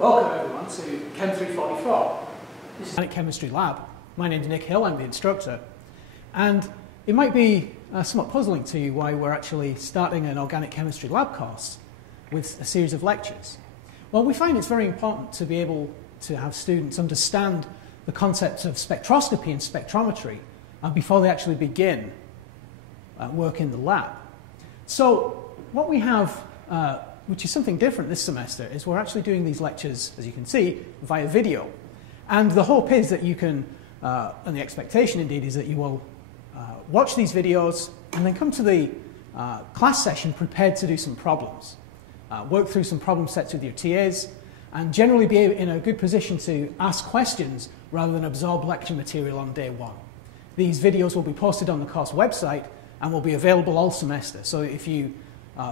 Welcome everyone to Chem 344. This is Organic Chemistry Lab. My name is Nick Hill, I'm the instructor. And it might be somewhat puzzling to you why we're actually starting an Organic Chemistry Lab course with a series of lectures. Well, we find it's very important to be able to have students understand the concepts of spectroscopy and spectrometry before they actually begin work in the lab. So what we have, which is something different this semester, is we're actually doing these lectures, as you can see, via video. And the hope is that you can, and the expectation indeed is that you will watch these videos and then come to the class session prepared to do some problems. Work through some problem sets with your TAs and generally be in a good position to ask questions rather than absorb lecture material on day one. These videos will be posted on the course website and will be available all semester. So if you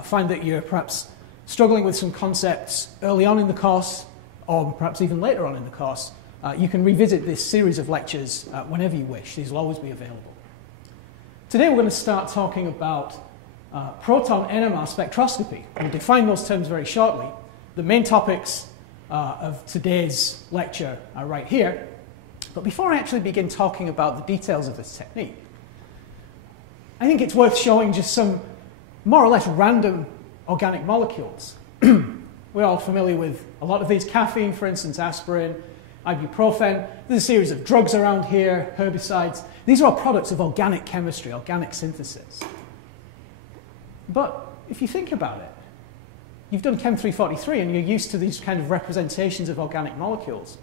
find that you're perhaps struggling with some concepts early on in the course, or perhaps even later on in the course, you can revisit this series of lectures whenever you wish. These will always be available. Today we're going to start talking about proton NMR spectroscopy. We'll define those terms very shortly. The main topics of today's lecture are right here. But before I actually begin talking about the details of this technique, I think it's worth showing just some more or less random organic molecules. We're all familiar with a lot of these: caffeine, for instance, aspirin, ibuprofen. There's a series of drugs around here, herbicides. These are all products of organic chemistry, organic synthesis. But if you think about it, you've done Chem 343 and you're used to these kind of representations of organic molecules.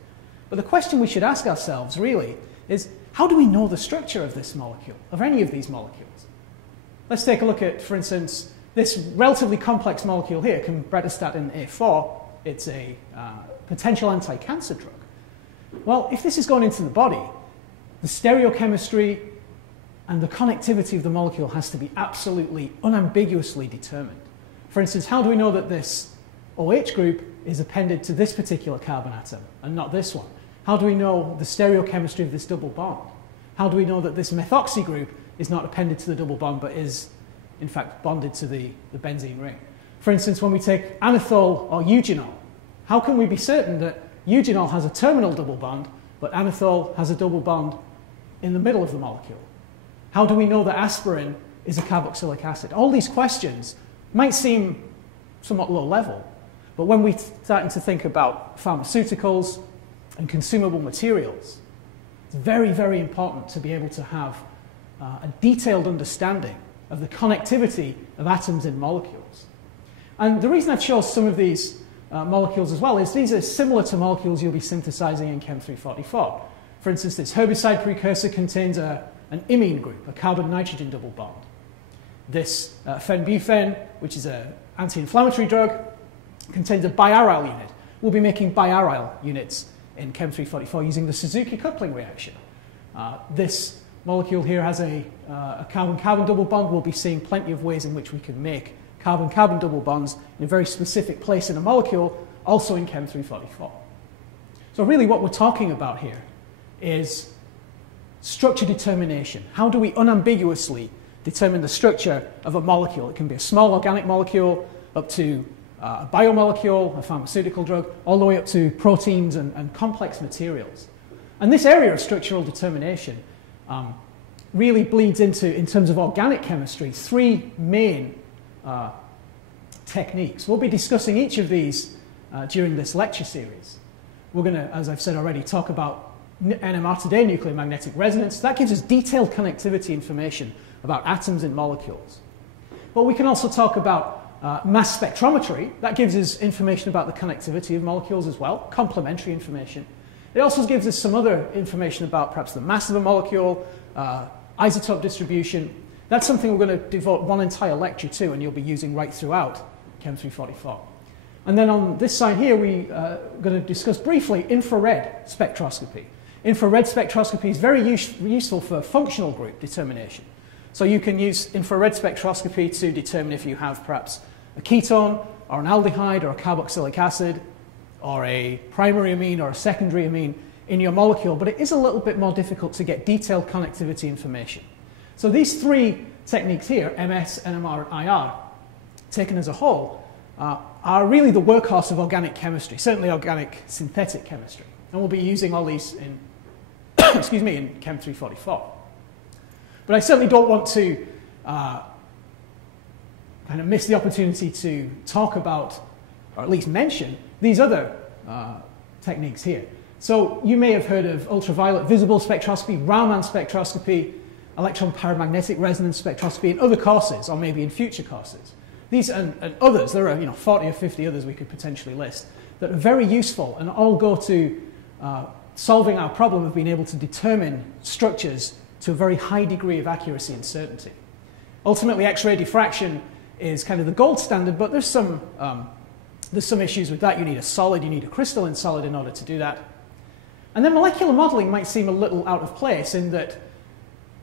But the question we should ask ourselves really is, how do we know the structure of this molecule, of any of these molecules? Let's take a look at, for instance, this relatively complex molecule here, Cumbretistatin A4. It's a potential anti-cancer drug. Well, if this is going into the body, the stereochemistry and the connectivity of the molecule has to be absolutely unambiguously determined. For instance, how do we know that this OH group is appended to this particular carbon atom and not this one? How do we know the stereochemistry of this double bond? How do we know that this methoxy group is not appended to the double bond but is in fact bonded to the benzene ring? For instance, when we take anethol or eugenol, how can we be certain that eugenol has a terminal double bond but anethol has a double bond in the middle of the molecule? How do we know that aspirin is a carboxylic acid? All these questions might seem somewhat low level, but when we're starting to think about pharmaceuticals and consumable materials, it's very, very important to be able to have a detailed understanding of the connectivity of atoms in molecules. And the reason I've chosen some of these molecules as well is these are similar to molecules you'll be synthesizing in Chem 344. For instance, this herbicide precursor contains an imine group, a carbon-nitrogen double bond. This fenbufen, which is an anti-inflammatory drug, contains a biaryl unit. We'll be making biaryl units in Chem 344 using the Suzuki coupling reaction. This molecule here has a carbon-carbon double bond. We'll be seeing plenty of ways in which we can make carbon-carbon double bonds in a very specific place in a molecule, also in Chem 344. So really what we're talking about here is structure determination. How do we unambiguously determine the structure of a molecule? It can be a small organic molecule up to a biomolecule, a pharmaceutical drug, all the way up to proteins and complex materials. And this area of structural determination really bleeds into, in terms of organic chemistry, three main techniques. We'll be discussing each of these during this lecture series. We're going to, as I've said already, talk about NMR today, nuclear magnetic resonance. That gives us detailed connectivity information about atoms in molecules. But we can also talk about mass spectrometry. That gives us information about the connectivity of molecules as well, complementary information. It also gives us some other information about perhaps the mass of a molecule, isotope distribution. That's something we're going to devote one entire lecture to, and you'll be using right throughout Chem 344. And then on this side here, we're going to discuss briefly infrared spectroscopy. Infrared spectroscopy is very useful for functional group determination. So you can use infrared spectroscopy to determine if you have perhaps a ketone or an aldehyde or a carboxylic acid or a primary amine or a secondary amine in your molecule, but it is a little bit more difficult to get detailed connectivity information. So these three techniques here, MS, NMR, and IR, taken as a whole, are really the workhorse of organic chemistry, certainly organic synthetic chemistry. And we'll be using all these in, excuse me, in Chem 344. But I certainly don't want to kind of miss the opportunity to talk about, or at least mention, these other techniques here. So you may have heard of ultraviolet visible spectroscopy, Raman spectroscopy, electron paramagnetic resonance spectroscopy in other courses, or maybe in future courses. These and others, there are 40 or 50 others we could potentially list, that are very useful and all go to solving our problem of being able to determine structures to a very high degree of accuracy and certainty. Ultimately, X-ray diffraction is kind of the gold standard, but there's some issues with that. You need a solid, you need a crystalline solid in order to do that. And then molecular modeling might seem a little out of place in that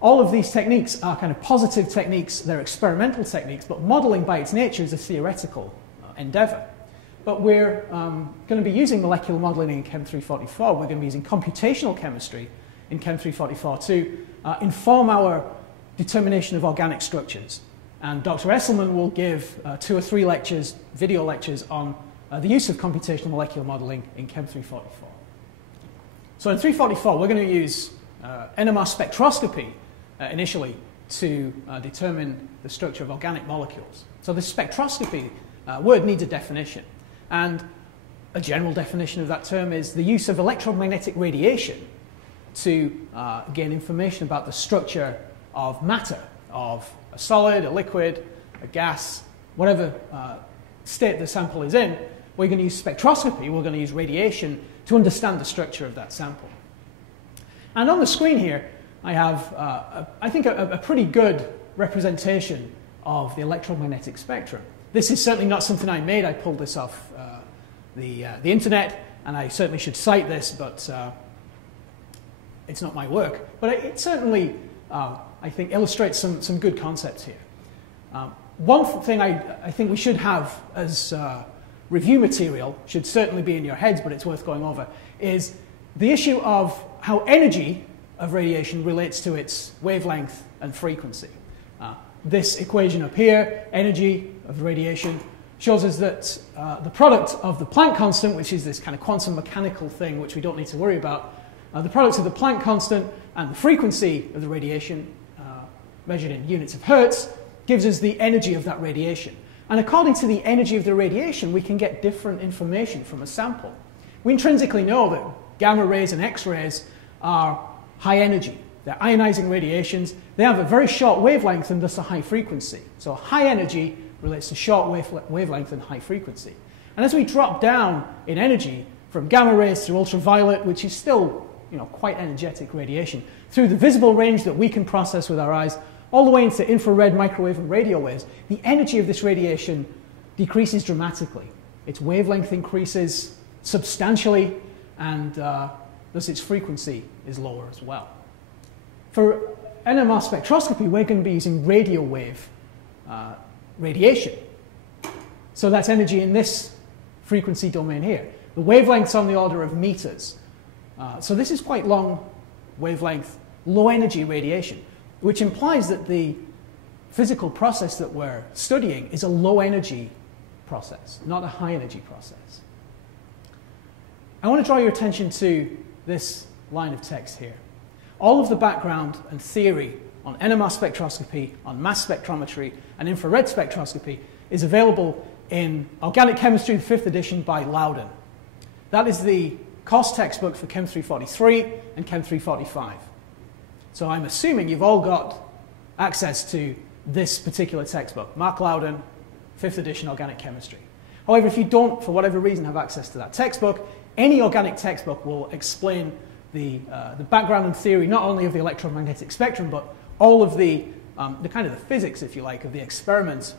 all of these techniques are kind of positive techniques, they're experimental techniques, but modeling by its nature is a theoretical endeavor. But we're going to be using molecular modeling in Chem 344. We're going to be using computational chemistry in Chem 344 to inform our determination of organic structures. And Dr. Esselman will give 2 or 3 lectures, video lectures, on the use of computational molecular modeling in Chem 344. So in 344, we're going to use NMR spectroscopy initially to determine the structure of organic molecules. So the spectroscopy word needs a definition. And a general definition of that term is the use of electromagnetic radiation to gain information about the structure of matter, of a solid, a liquid, a gas, whatever state the sample is in. We're going to use spectroscopy, we're going to use radiation to understand the structure of that sample. And on the screen here, I have, I think, a pretty good representation of the electromagnetic spectrum. This is certainly not something I made. I pulled this off the internet, and I certainly should cite this, but it's not my work. But it certainly, I think, illustrates some good concepts here. One thing I think we should have as review material, should certainly be in your heads, but it's worth going over, is the issue of how energy of radiation relates to its wavelength and frequency. This equation up here, energy of radiation, shows us that the product of the Planck constant, which is this kind of quantum mechanical thing which we don't need to worry about, the product of the Planck constant and the frequency of the radiation, measured in units of hertz, gives us the energy of that radiation. And according to the energy of the radiation, we can get different information from a sample. We intrinsically know that gamma rays and X-rays are high energy. They're ionizing radiations. They have a very short wavelength and thus a high frequency. So high energy relates to short wavelength and high frequency. And as we drop down in energy from gamma rays through ultraviolet, which is still quite energetic radiation, through the visible range that we can process with our eyes, all the way into infrared, microwave, and radio waves, the energy of this radiation decreases dramatically. Its wavelength increases substantially, and thus its frequency is lower as well. For NMR spectroscopy, we're going to be using radio wave radiation. So that's energy in this frequency domain here. The wavelength's on the order of meters. So this is quite long wavelength, low energy radiation, which implies that the physical process that we're studying is a low energy process, not a high energy process. I want to draw your attention to this line of text here. All of the background and theory on NMR spectroscopy, on mass spectrometry, and infrared spectroscopy is available in Organic Chemistry, 5th edition by Loudon. That is the course textbook for Chem 343 and Chem 345. So I'm assuming you've all got access to this particular textbook, Mark Loudon, 5th edition Organic Chemistry. However, if you don't, for whatever reason, have access to that textbook, any organic textbook will explain the background and theory not only of the electromagnetic spectrum, but all of the kind of the physics, if you like, of the experiments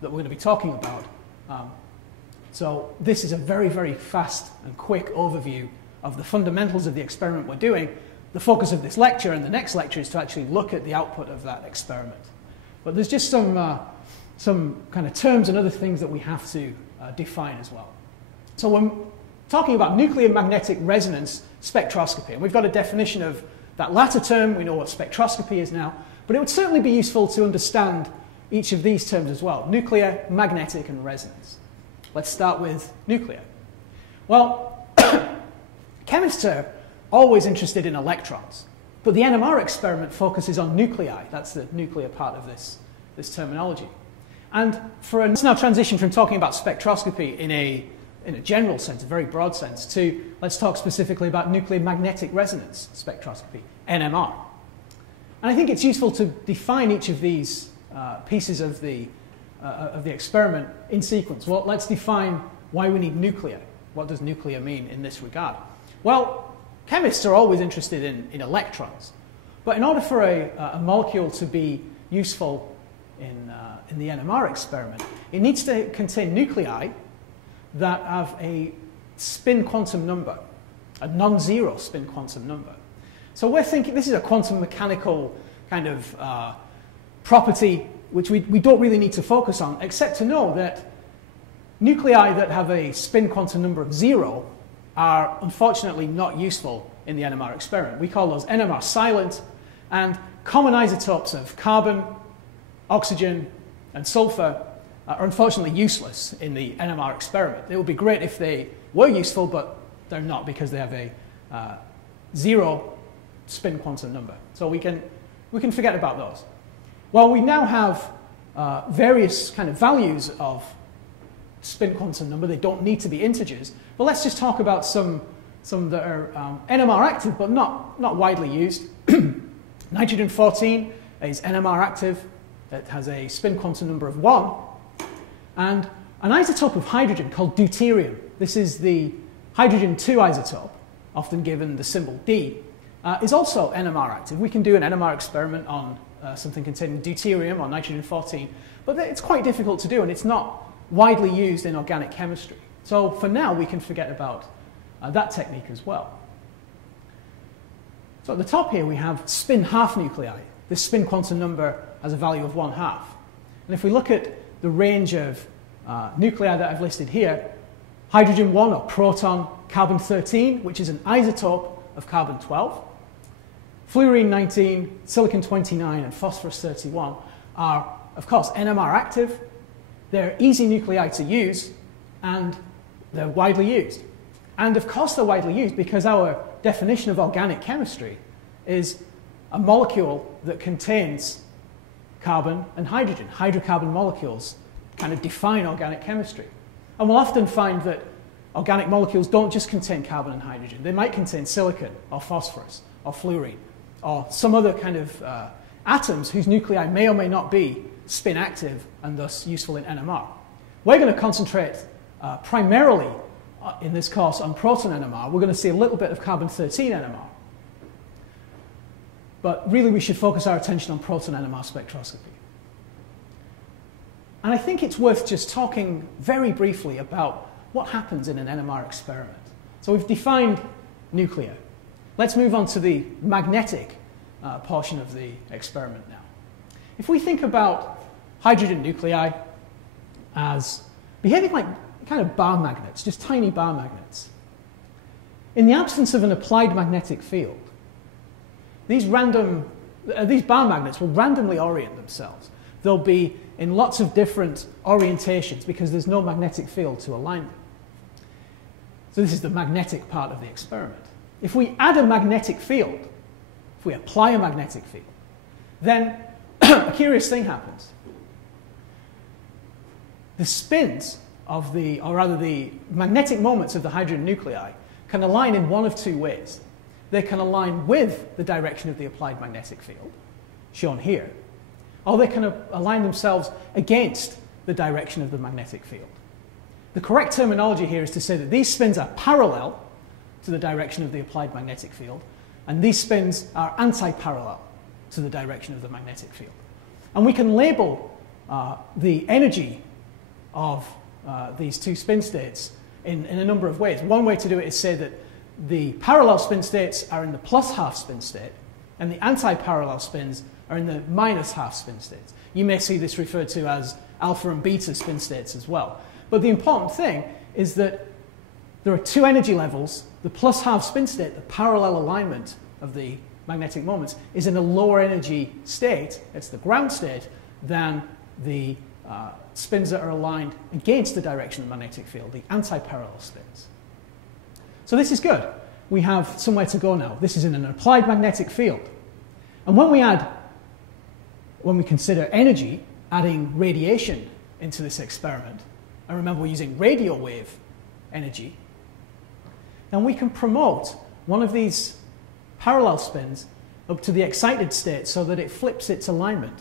that we're going to be talking about. So this is a very, very fast and quick overview of the fundamentals of the experiment we're doing. The focus of this lecture and the next lecture is to actually look at the output of that experiment. But there's just some kind of terms and other things that we have to define as well. So when talking about nuclear magnetic resonance spectroscopy, and we've got a definition of that latter term, we know what spectroscopy is now, but it would certainly be useful to understand each of these terms as well, nuclear, magnetic, and resonance. Let's start with nuclear. Well, chemists are always interested in electrons, but the NMR experiment focuses on nuclei. That's the nuclear part of this terminology. And let's now transition from talking about spectroscopy in a general sense, a very broad sense, to let's talk specifically about nuclear magnetic resonance spectroscopy, NMR. And I think it's useful to define each of these pieces of the experiment in sequence. Well, let's define why we need nuclear. What does nuclear mean in this regard? Well, chemists are always interested in electrons. But in order for a molecule to be useful in the NMR experiment, it needs to contain nuclei that have a spin quantum number, a non-zero spin quantum number. So we're thinking this is a quantum mechanical kind of property which we don't really need to focus on, except to know that nuclei that have a spin quantum number of 0 are unfortunately not useful in the NMR experiment. We call those NMR silent, and common isotopes of carbon, oxygen, and sulfur are unfortunately useless in the NMR experiment. It would be great if they were useful, but they're not because they have a 0 spin quantum number. So we can forget about those. Well, we now have various kind of values of spin quantum number. They don't need to be integers. But let's just talk about some that are NMR active but not widely used. Nitrogen-14 is NMR active. It has a spin quantum number of 1. And an isotope of hydrogen called deuterium, this is the hydrogen-2 isotope, often given the symbol D, is also NMR active. We can do an NMR experiment on something containing deuterium or nitrogen-14, but it's quite difficult to do, and it's not widely used in organic chemistry. So for now, we can forget about that technique as well. So at the top here, we have spin-half nuclei. This spin quantum number has a value of 1/2. And if we look at the range of nuclei that I've listed here, hydrogen-1 or proton, carbon-13, which is an isotope of carbon-12, fluorine-19, silicon-29, and phosphorus-31 are, of course, NMR active. They're easy nuclei to use, and they're widely used. And of course they're widely used because our definition of organic chemistry is a molecule that contains carbon and hydrogen. Hydrocarbon molecules kind of define organic chemistry. And we'll often find that organic molecules don't just contain carbon and hydrogen. They might contain silicon or phosphorus or fluorine or some other kind of atoms whose nuclei may or may not be spin active and thus useful in NMR. We're going to concentrate primarily in this course on proton NMR. We're going to see a little bit of carbon-13 NMR. But really we should focus our attention on proton NMR spectroscopy. And I think it's worth just talking very briefly about what happens in an NMR experiment. So we've defined nuclear. Let's move on to the magnetic portion of the experiment now. If we think about hydrogen nuclei as behaving like kind of bar magnets, just tiny bar magnets, in the absence of an applied magnetic field, these bar magnets will randomly orient themselves. They'll be in lots of different orientations because there's no magnetic field to align them. So this is the magnetic part of the experiment. If we add a magnetic field, if we apply a magnetic field, then a curious thing happens. The spins of the magnetic moments of the hydrogen nuclei can align in one of two ways. They can align with the direction of the applied magnetic field, shown here, or they can align themselves against the direction of the magnetic field. The correct terminology here is to say that these spins are parallel to the direction of the applied magnetic field, and these spins are anti-parallel to the direction of the magnetic field. And we can label the energy of these two spin states in a number of ways. One way to do it is say that the parallel spin states are in the +half spin state, and the anti-parallel spins are in the -half spin states. You may see this referred to as alpha and beta spin states as well. But the important thing is that there are two energy levels. The +half spin state, the parallel alignment of the magnetic moments, is in a lower energy state, it's the ground state, than the spins that are aligned against the direction of the magnetic field, the anti-parallel spins. So this is good. We have somewhere to go now. This is in an applied magnetic field. And when we consider energy, adding radiation into this experiment, and remember we're using radio wave energy, then we can promote one of these parallel spins up to the excited state so that it flips its alignment.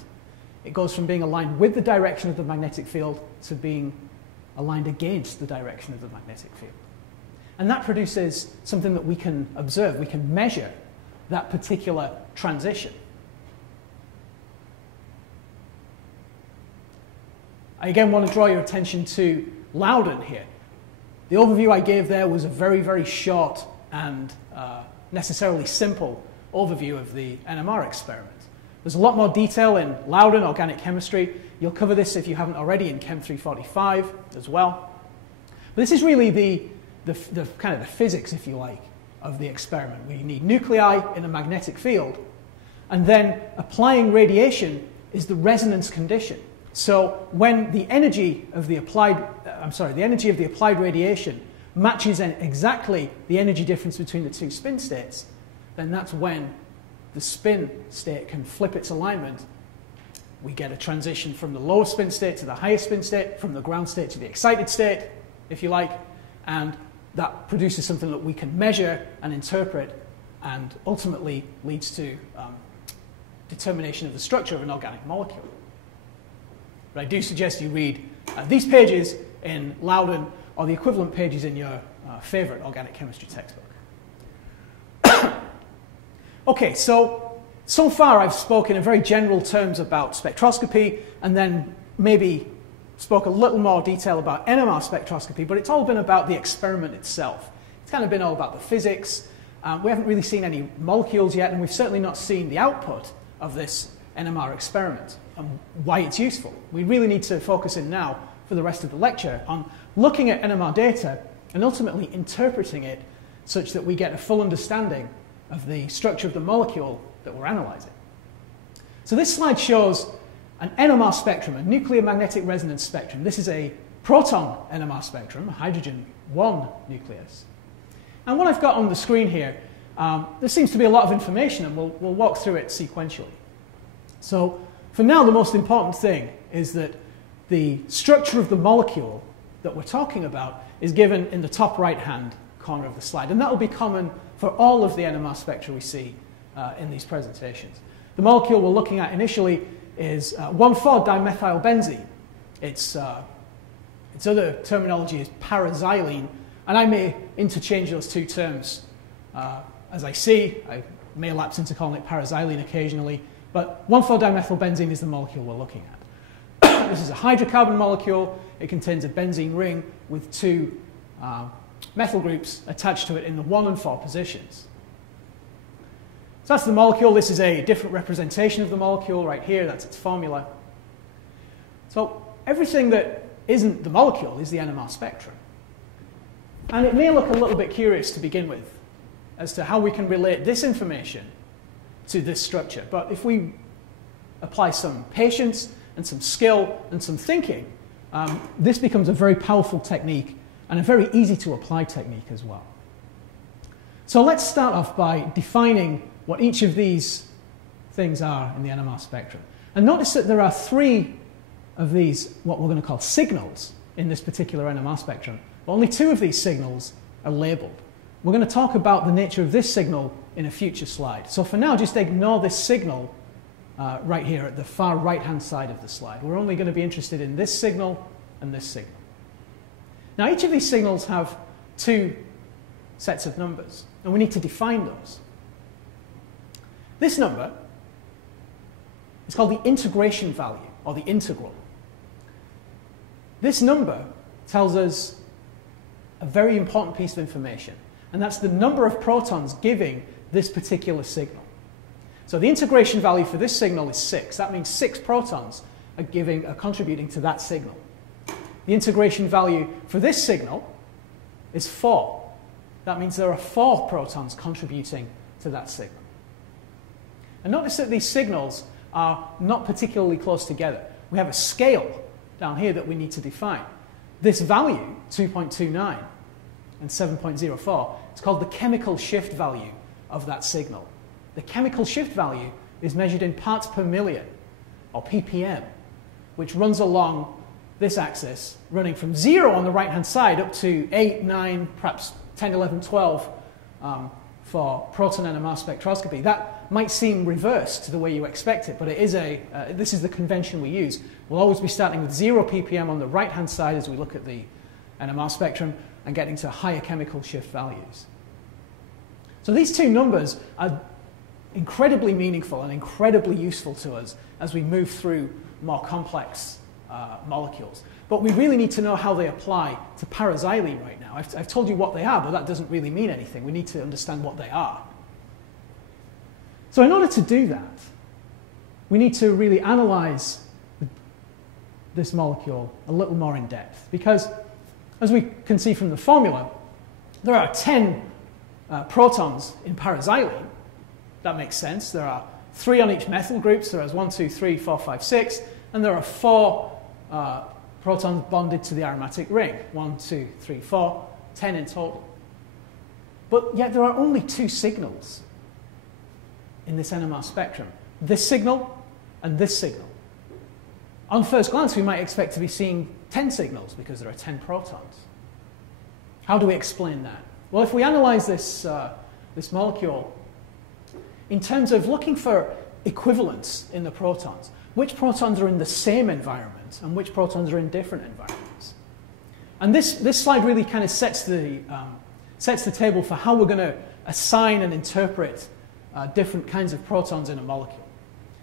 It goes from being aligned with the direction of the magnetic field to being aligned against the direction of the magnetic field. And that produces something that we can observe. We can measure that particular transition. I again want to draw your attention to Loudon here. The overview I gave there was a very, very short and necessarily simple overview of the NMR experiment. There's a lot more detail in Loudon, organic chemistry. You'll cover this if you haven't already in Chem 345 as well. But this is really the kind of the physics, if you like, of the experiment. We need nuclei in a magnetic field, and then applying radiation is the resonance condition. So when the energy of the applied radiation matches exactly the energy difference between the two spin states, then that's when the spin state can flip its alignment. We get a transition from the lower spin state to the higher spin state, from the ground state to the excited state, if you like, and that produces something that we can measure and interpret and ultimately leads to determination of the structure of an organic molecule. But I do suggest you read these pages in Loudon or the equivalent pages in your favorite organic chemistry textbook. Okay, so far I've spoken in very general terms about spectroscopy and then maybe spoke a little more detail about NMR spectroscopy, but it's all been about the experiment itself. It's kind of been all about the physics. We haven't really seen any molecules yet, and we've certainly not seen the output of this NMR experiment and why it's useful. We really need to focus in now for the rest of the lecture on looking at NMR data and ultimately interpreting it such that we get a full understanding of the structure of the molecule that we're analyzing. So this slide shows an NMR spectrum, a nuclear magnetic resonance spectrum. This is a proton NMR spectrum, a hydrogen-1 nucleus. And what I've got on the screen here, there seems to be a lot of information, and we'll walk through it sequentially. So for now, the most important thing is that the structure of the molecule that we're talking about is given in the top right-hand corner of the slide. And that will be common for all of the NMR spectra we see in these presentations. The molecule we're looking at initially is 1,4-dimethylbenzene. Its other terminology is paraxylene, and I may interchange those two terms as I see. I may lapse into calling it paraxylene occasionally, but 1,4-dimethylbenzene is the molecule we're looking at. This is a hydrocarbon molecule. It contains a benzene ring with two methyl groups attached to it in the 1 and 4 positions. So that's the molecule. This is a different representation of the molecule right here. That's its formula. So everything that isn't the molecule is the NMR spectrum. And it may look a little bit curious to begin with as to how we can relate this information to this structure. But if we apply some patience and some skill and some thinking, this becomes a very powerful technique and a very easy to apply technique as well. So let's start off by defining what each of these things are in the NMR spectrum. And notice that there are 3 of these, what we're going to call signals, in this particular NMR spectrum. But only 2 of these signals are labeled. We're going to talk about the nature of this signal in a future slide. So for now, just ignore this signal right here at the far right-hand side of the slide. We're only going to be interested in this signal and this signal. Now, each of these signals have 2 sets of numbers, and we need to define those. This number is called the integration value, or the integral. This number tells us a very important piece of information, and that's the number of protons giving this particular signal. So the integration value for this signal is 6. That means 6 protons are contributing to that signal. The integration value for this signal is 4. That means there are 4 protons contributing to that signal. And notice that these signals are not particularly close together. We have a scale down here that we need to define. This value, 2.29 and 7.04, it's called the chemical shift value of that signal. The chemical shift value is measured in parts per million, or ppm, which runs along this axis, running from 0 on the right-hand side up to 8, 9, perhaps 10, 11, 12 for proton NMR spectroscopy. That might seem reversed to the way you expect it, but it is this is the convention we use. We'll always be starting with 0 ppm on the right-hand side as we look at the NMR spectrum and getting to higher chemical shift values. So these two numbers are incredibly meaningful and incredibly useful to us as we move through more complex molecules. But we really need to know how they apply to paraxylene right now. I've told you what they are, but that doesn't really mean anything. We need to understand what they are. So in order to do that, we need to really analyze this molecule a little more in depth. Because, as we can see from the formula, there are 10 protons in paraxylene. That makes sense. There are 3 on each methyl group, so there's 1, 2, 3, 4, 5, 6, and there are 4 protons bonded to the aromatic ring. 1, 2, 3, 4, 10 in total. But yet there are only 2 signals in this NMR spectrum. This signal and this signal. On first glance, we might expect to be seeing 10 signals because there are 10 protons. How do we explain that? Well, if we analyze this molecule in terms of looking for equivalence in the protons, which protons are in the same environment and which protons are in different environments. And this slide really kind of sets the table for how we're going to assign and interpret different kinds of protons in a molecule.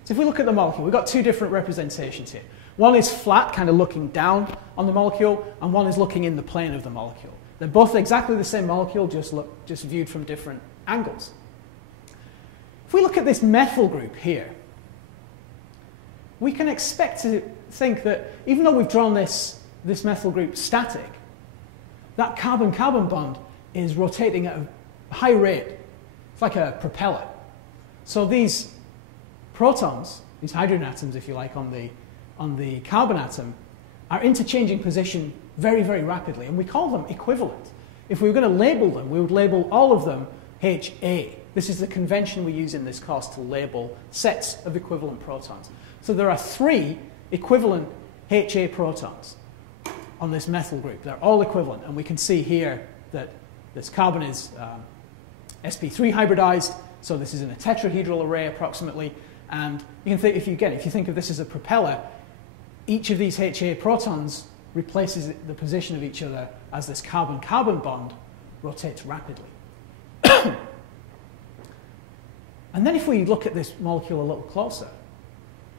So if we look at the molecule, we've got 2 different representations here. One is flat, kind of looking down on the molecule, and one is looking in the plane of the molecule. They're both exactly the same molecule, just viewed from different angles. If we look at this methyl group here, we can expect to think that even though we've drawn this methyl group static, that carbon-carbon bond is rotating at a high rate. It's like a propeller. So these protons, these hydrogen atoms, if you like, on the carbon atom, are interchanging position very, very rapidly, and we call them equivalent. If we were going to label them, we would label all of them HA. This is the convention we use in this course to label sets of equivalent protons. So there are 3 equivalent HA protons on this methyl group. They're all equivalent, and we can see here that this carbon is sp3 hybridized, so this is in a tetrahedral array approximately. And you can think, if you think of this as a propeller, each of these HA protons replaces the position of each other as this carbon-carbon bond rotates rapidly. And then if we look at this molecule a little closer,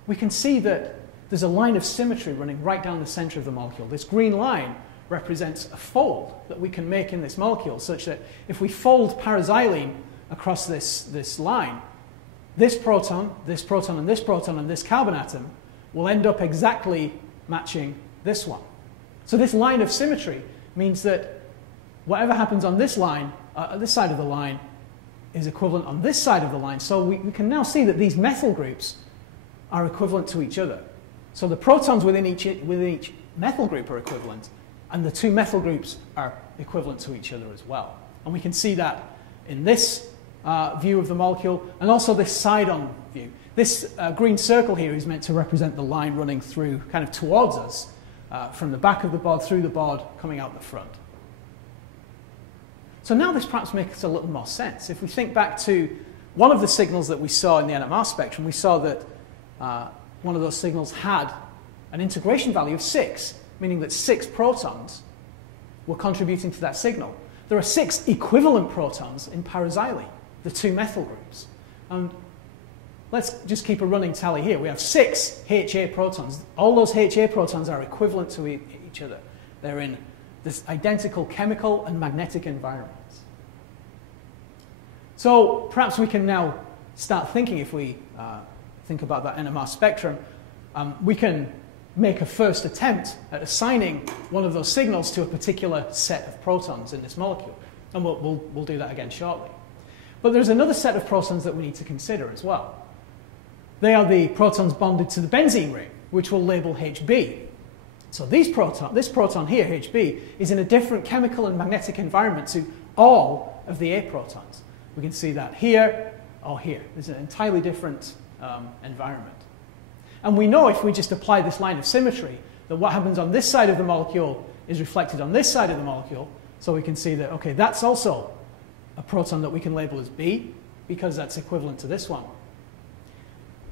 we can see that there's a line of symmetry running right down the center of the molecule. This green line represents a fold that we can make in this molecule, such that if we fold paraxylene across this line, this proton, and this proton, and this carbon atom will end up exactly matching this one. So this line of symmetry means that whatever happens on this line, this side of the line, is equivalent on this side of the line. So we can now see that these methyl groups are equivalent to each other. So the protons within each methyl group are equivalent, and the 2 methyl groups are equivalent to each other as well. And we can see that in this view of the molecule, and also this side-on view. This green circle here is meant to represent the line running through, kind of towards us, from the back of the board, through the board, coming out the front. So now this perhaps makes a little more sense. If we think back to one of the signals that we saw in the NMR spectrum, we saw that one of those signals had an integration value of 6, meaning that 6 protons were contributing to that signal. There are 6 equivalent protons in paraxylene, the 2 methyl groups. And let's just keep a running tally here. We have 6 HA protons. All those HA protons are equivalent to each other. They're in this identical chemical and magnetic environments. So perhaps we can now start thinking, if we think about that NMR spectrum, we can make a first attempt at assigning one of those signals to a particular set of protons in this molecule. And we'll do that again shortly. But there's another set of protons that we need to consider as well. They are the protons bonded to the benzene ring, which we'll label HB. So this proton here, Hb, is in a different chemical and magnetic environment to all of the A protons. We can see that here or here. There's an entirely different environment. And we know if we just apply this line of symmetry that what happens on this side of the molecule is reflected on this side of the molecule. So we can see that, okay, that's also a proton that we can label as B because that's equivalent to this one.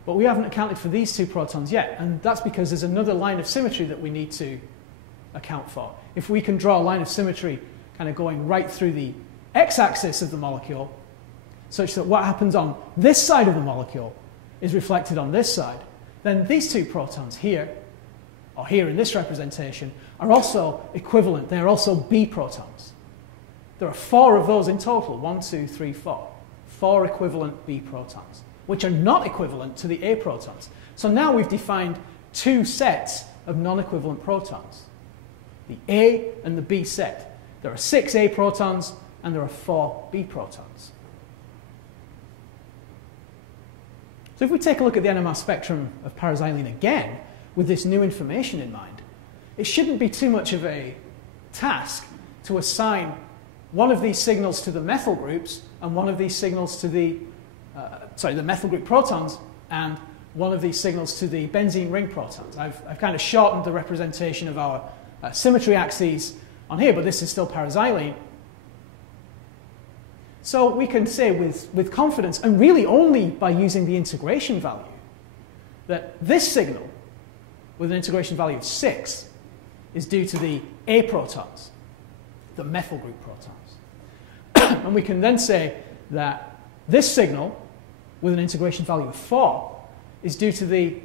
But we haven't accounted for these two protons yet, and that's because there's another line of symmetry that we need to account for. If we can draw a line of symmetry kind of going right through the x-axis of the molecule, such that what happens on this side of the molecule is reflected on this side, then these two protons here, or here in this representation, are also equivalent. They're also B protons. There are 4 of those in total, 1, 2, 3, 4. 4 equivalent B protons, which are not equivalent to the A protons. So now we've defined 2 sets of non-equivalent protons, the A and the B set. There are 6 A protons and there are 4 B protons. So if we take a look at the NMR spectrum of paraxylene again, with this new information in mind, it shouldn't be too much of a task to assign one of these signals to the methyl groups and one of these signals to the methyl group protons and one of these signals to the benzene ring protons. I've kind of shortened the representation of our symmetry axes on here, but this is still paraxylene. So we can say with confidence, and really only by using the integration value, that this signal with an integration value of 6 is due to the A protons, the methyl group protons. And we can then say that this signal with an integration value of 4 is due to the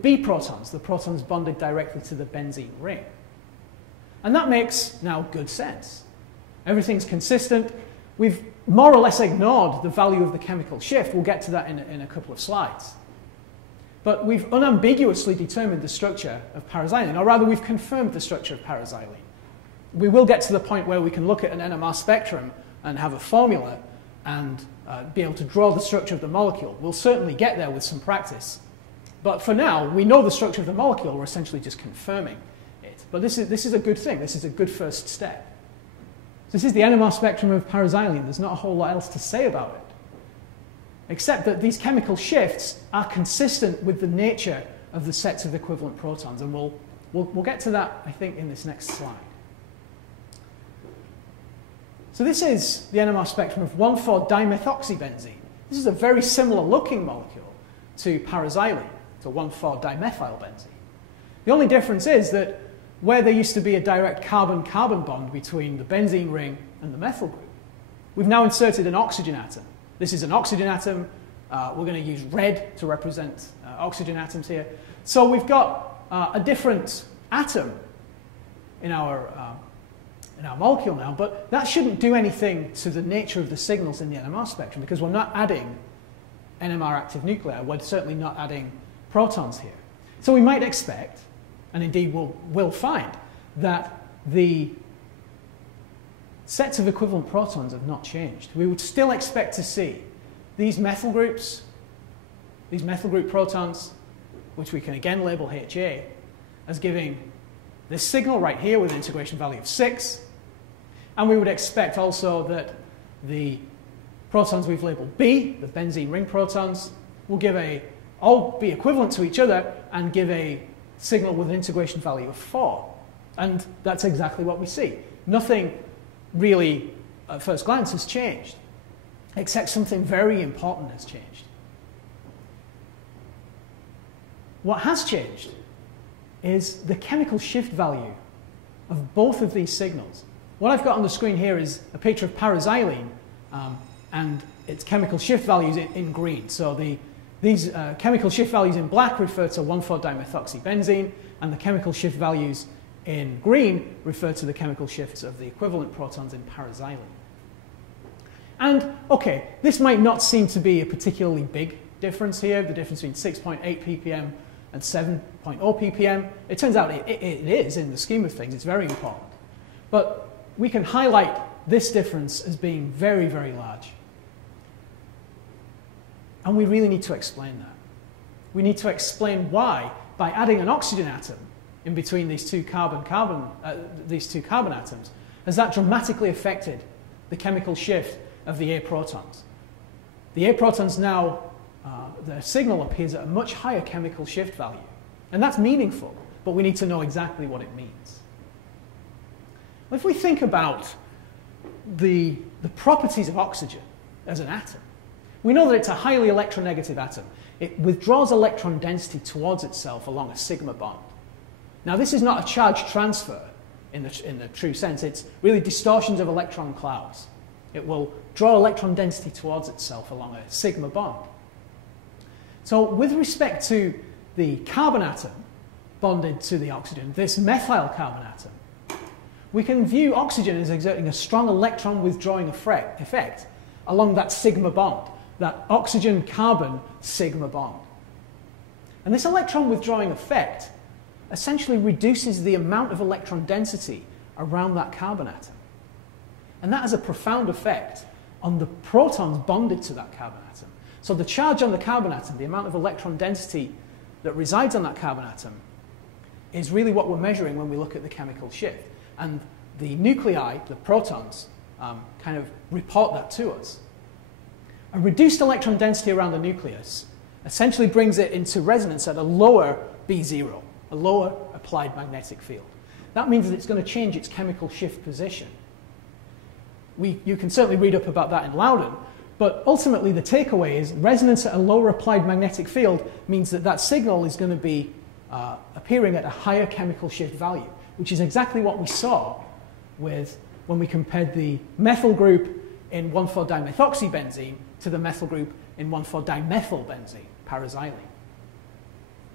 B protons, the protons bonded directly to the benzene ring. And that makes now good sense. Everything's consistent. We've more or less ignored the value of the chemical shift. We'll get to that in a couple of slides. But we've unambiguously determined the structure of paraxylene, or rather we've confirmed the structure of paraxylene. We will get to the point where we can look at an NMR spectrum and have a formula and be able to draw the structure of the molecule. We'll certainly get there with some practice. But for now, we know the structure of the molecule. We're essentially just confirming it. But this is a good thing. This is a good first step. So this is the NMR spectrum of paraxylene. There's not a whole lot else to say about it, except that these chemical shifts are consistent with the nature of the sets of equivalent protons. And we'll get to that, I think, in this next slide. So this is the NMR spectrum of 1,4-dimethoxybenzene. This is a very similar looking molecule to paraxylene, to 1,4-dimethylbenzene. The only difference is that where there used to be a direct carbon-carbon bond between the benzene ring and the methyl group, we've now inserted an oxygen atom. This is an oxygen atom. We're going to use red to represent oxygen atoms here. So we've got a different atom in our molecule now, but that shouldn't do anything to the nature of the signals in the NMR spectrum because we're not adding NMR active nuclei. We're certainly not adding protons here. So we might expect, and indeed we'll find, that the sets of equivalent protons have not changed. We would still expect to see these methyl groups, these methyl group protons, which we can again label HA, as giving this signal right here with an integration value of 6. And we would expect also that the protons we've labeled B, the benzene ring protons, will all be equivalent to each other and give a signal with an integration value of 4. And that's exactly what we see. Nothing really, at first glance, has changed, except something very important has changed. What has changed is the chemical shift value of both of these signals. What I've got on the screen here is a picture of paraxylene and its chemical shift values in green. So these chemical shift values in black refer to 1,4-dimethoxybenzene, and the chemical shift values in green refer to the chemical shifts of the equivalent protons in paraxylene. And, okay, this might not seem to be a particularly big difference here, the difference between 6.8 ppm and 7.0 ppm. It turns out it is, in the scheme of things, it's very important. But we can highlight this difference as being very, very large. And we really need to explain that. We need to explain why, by adding an oxygen atom in between these two carbon atoms, has that dramatically affected the chemical shift of the A protons. The A protons now, their signal appears at a much higher chemical shift value. And that's meaningful, but we need to know exactly what it means. If we think about the properties of oxygen as an atom, we know that it's a highly electronegative atom. It withdraws electron density towards itself along a sigma bond. Now, this is not a charge transfer in the true sense. It's really distortions of electron clouds. It will draw electron density towards itself along a sigma bond. So with respect to the carbon atom bonded to the oxygen, this methyl carbon atom, we can view oxygen as exerting a strong electron withdrawing effect along that sigma bond, that oxygen-carbon sigma bond. And this electron withdrawing effect essentially reduces the amount of electron density around that carbon atom. And that has a profound effect on the protons bonded to that carbon atom. So the charge on the carbon atom, the amount of electron density that resides on that carbon atom, is really what we're measuring when we look at the chemical shift. And the nuclei, the protons, kind of report that to us. A reduced electron density around the nucleus essentially brings it into resonance at a lower B0, a lower applied magnetic field. That means that it's going to change its chemical shift position. You can certainly read up about that in Loudon, but ultimately the takeaway is resonance at a lower applied magnetic field means that that signal is going to be appearing at a higher chemical shift value, which is exactly what we saw with when we compared the methyl group in 1,4-dimethoxybenzene to the methyl group in 1,4-dimethylbenzene, paraxylene.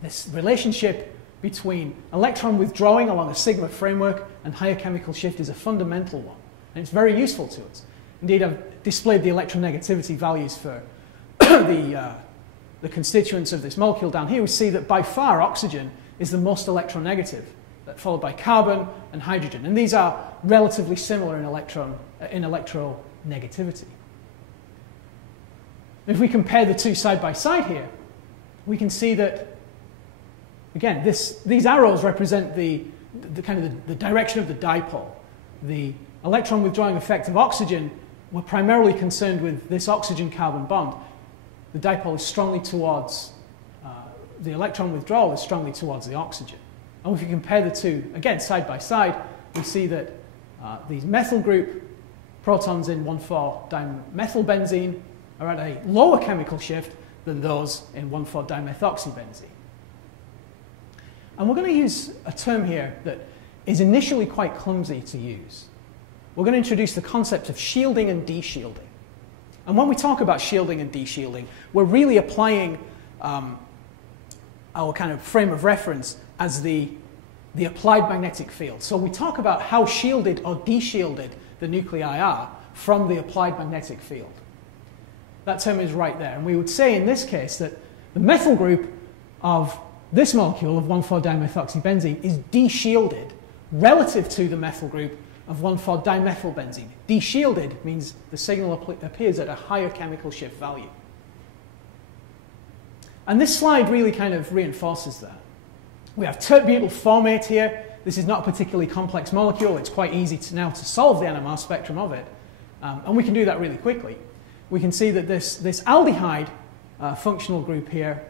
This relationship between electron withdrawing along a sigma framework and higher chemical shift is a fundamental one, and it's very useful to us. Indeed, I've displayed the electronegativity values for the constituents of this molecule down here. We see that by far oxygen is the most electronegative, followed by carbon and hydrogen. And these are relatively similar in electronegativity. If we compare the two side by side here, we can see that, again, these arrows represent the direction of the dipole. The electron withdrawing effect of oxygen, we're primarily concerned with this oxygen-carbon bond. The dipole is strongly towards, the electron withdrawal is strongly towards the oxygen. And if we compare the two, again, side by side, we see that these methyl group protons in 1,4-dimethylbenzene are at a lower chemical shift than those in 1,4-dimethoxybenzene. And we're going to use a term here that is initially quite clumsy to use. We're going to introduce the concept of shielding and deshielding. And when we talk about shielding and deshielding, we're really applying our kind of frame of reference as the applied magnetic field. So we talk about how shielded or deshielded the nuclei are from the applied magnetic field. That term is right there. And we would say in this case that the methyl group of this molecule of 1,4-dimethoxybenzene is deshielded relative to the methyl group of 1,4-dimethylbenzene. Deshielded means the signal appears at a higher chemical shift value. And this slide really kind of reinforces that. We have tert-butyl formate here. This is not a particularly complex molecule. It's quite easy now to solve the NMR spectrum of it. And we can do that really quickly. We can see that this aldehyde functional group here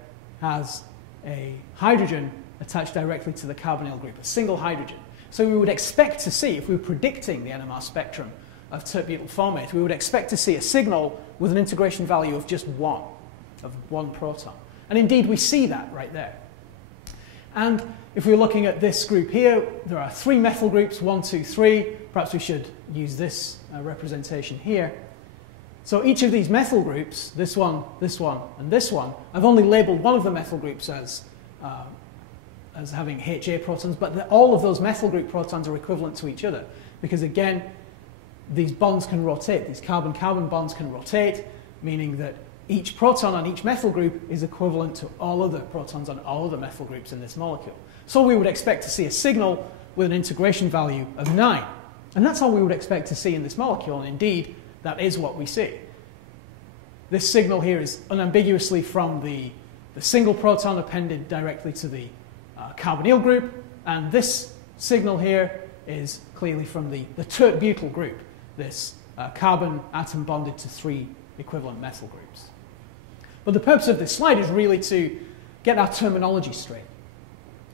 has a hydrogen attached directly to the carbonyl group, a single hydrogen. So we would expect to see, if we were predicting the NMR spectrum of tert-butyl formate, we would expect to see a signal with an integration value of just one proton. And indeed, we see that right there. And if we're looking at this group here, there are 3 methyl groups, 1, 2, 3. Perhaps we should use this representation here. So each of these methyl groups, this one, and this one, I've only labeled one of the methyl groups as having HA protons, but all of those methyl group protons are equivalent to each other because, again, these bonds can rotate. These carbon-carbon bonds can rotate, meaning that each proton on each methyl group is equivalent to all other protons on all other methyl groups in this molecule. So we would expect to see a signal with an integration value of 9. And that's all we would expect to see in this molecule, and indeed, that is what we see. This signal here is unambiguously from the single proton appended directly to the carbonyl group, And this signal here is clearly from the tert-butyl group, this carbon atom bonded to 3 equivalent methyl groups. But the purpose of this slide is really to get our terminology straight.